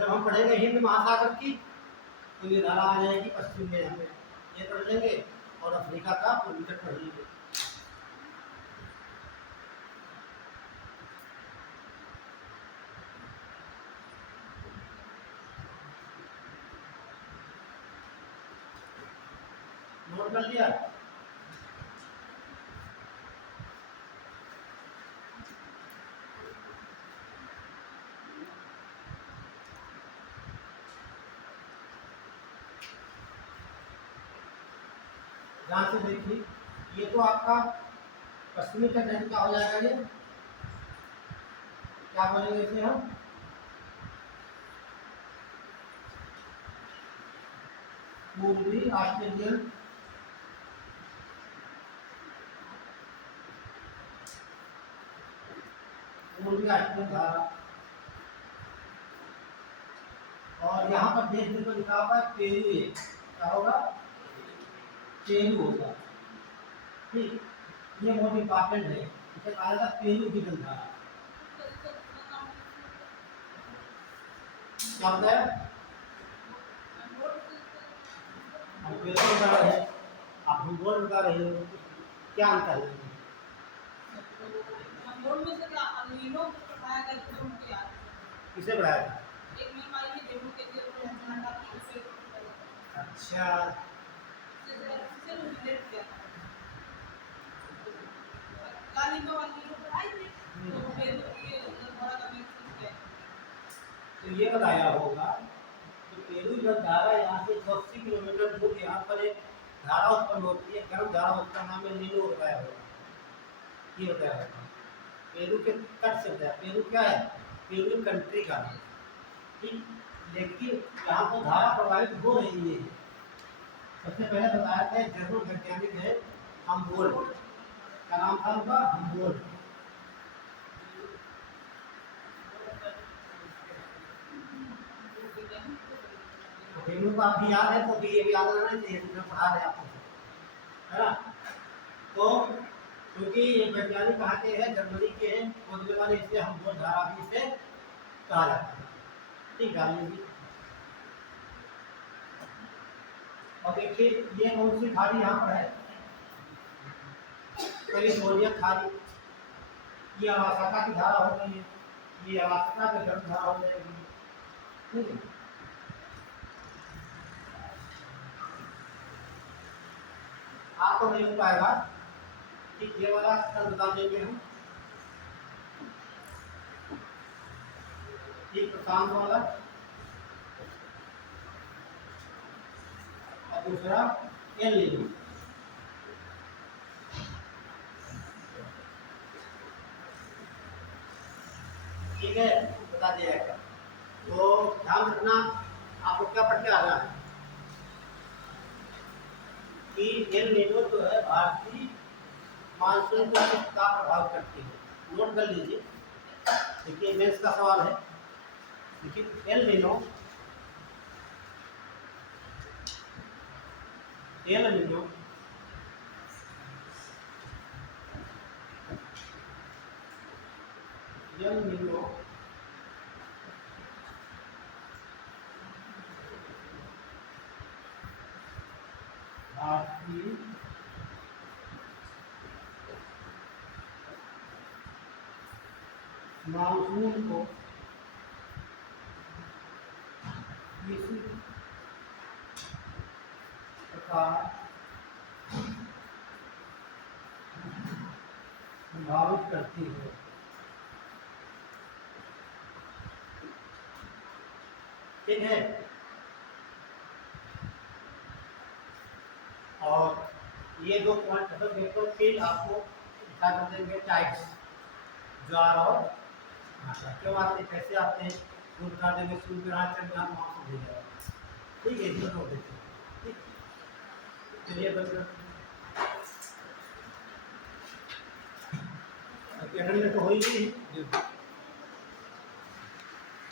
जब हम पढ़ेंगे हिंद महासागर की तो ये धारा आ जाएगी पश्चिम में हमें ये पढ़ लेंगे और अफ्रीका का पूर्वी तट पढ़ लेंगे। नोट कर लिया? ध्यान से देखिए ये तो आपका पश्चिमी तट है क्या हो जाएगा ये क्या बोलेंगे इसे हम पूर्वी ऑस्ट्रेलियन पूर्वी ऑस्ट्रेलियन धारा और यहाँ पर देश में तो लिखा हुआ है पेरू है क्या होगा पेरू होगा। ठीक ये बहुत इंपॉर्टेंट है इसे कहा जाता है पेरू की धारा क्या होता है हम पेरू बता रहे हैं आप भूगोल बता रहे हो क्या अंतर है? बोर्ड में से क्या अमीनो को पढ़ाया गया तो उनको याद किसे पढ़ाया था? एक में हमारी में जम्मू के लिए तो हम था कि उसे अच्छा से रिलेट किया काली में वाली लोग पढ़ाई थी तो फिर ये थोड़ा का मेंशन किया तो ये बताया होगा कि पेरू जब धारा यहाँ से 180 किलोमीटर दूर यहाँ पर एक धारा उत्पन्न होती है गर्म धारा उसका नाम है नीलो बताया होगा ये बताया होगा। पेरू के तट से बताया पेरू क्या है पेरू कंट्री का नाम ठीक लेकिन यहाँ पर धारा प्रवाहित हो रही है। सबसे पहले बताया था जर्मन वैज्ञानिक है हम्बोल्ट का नाम था उनका हम्बोल्ट। पेरू को आप भी याद है तो ये भी याद रहना चाहिए जो पढ़ा रहे आपको है ना। तो क्योंकि ये वैज्ञानिक कहाँ के हैं जर्मनी के हैं खोजने वाले इसलिए हम बोल धारा भी इसे कहा जाता है ठीक है। और देखिए ये कौन सी खाड़ी यहाँ पर है कैलिफोर्निया खाड़ी ये अलास्का की धारा हो गई है ये अलास्का की गर्म धारा हो जाएगी ठीक है। आपको नहीं हो पाएगा ठीक ये वाला कल बता देंगे हम ठीक प्रशांत वाला और दूसरा एल लीजिए एल नीनो जो है भारतीय मानसून को कितना प्रभावित करती है, नोट कर लीजिए। देखिए मेंस का सवाल है। देखिए El Nino, El Nino El Nino भारतीय मानसून को किस प्रकार प्रभावित करती है। ठीक है, और ये दो पॉइंट खत्म पेपर फिर आपको क्या कर देंगे, टाइप्स ज्वार और आटा क्यों आते हैं, कैसे आते हैं, वो बता देंगे। सूर्य ग्रहण चंद्रमा मार्क्स दे जाएगा। ठीक है, इसको नोट देते हैं। ठीक, चलिए बस अटेंडेंस तो हो ही गई।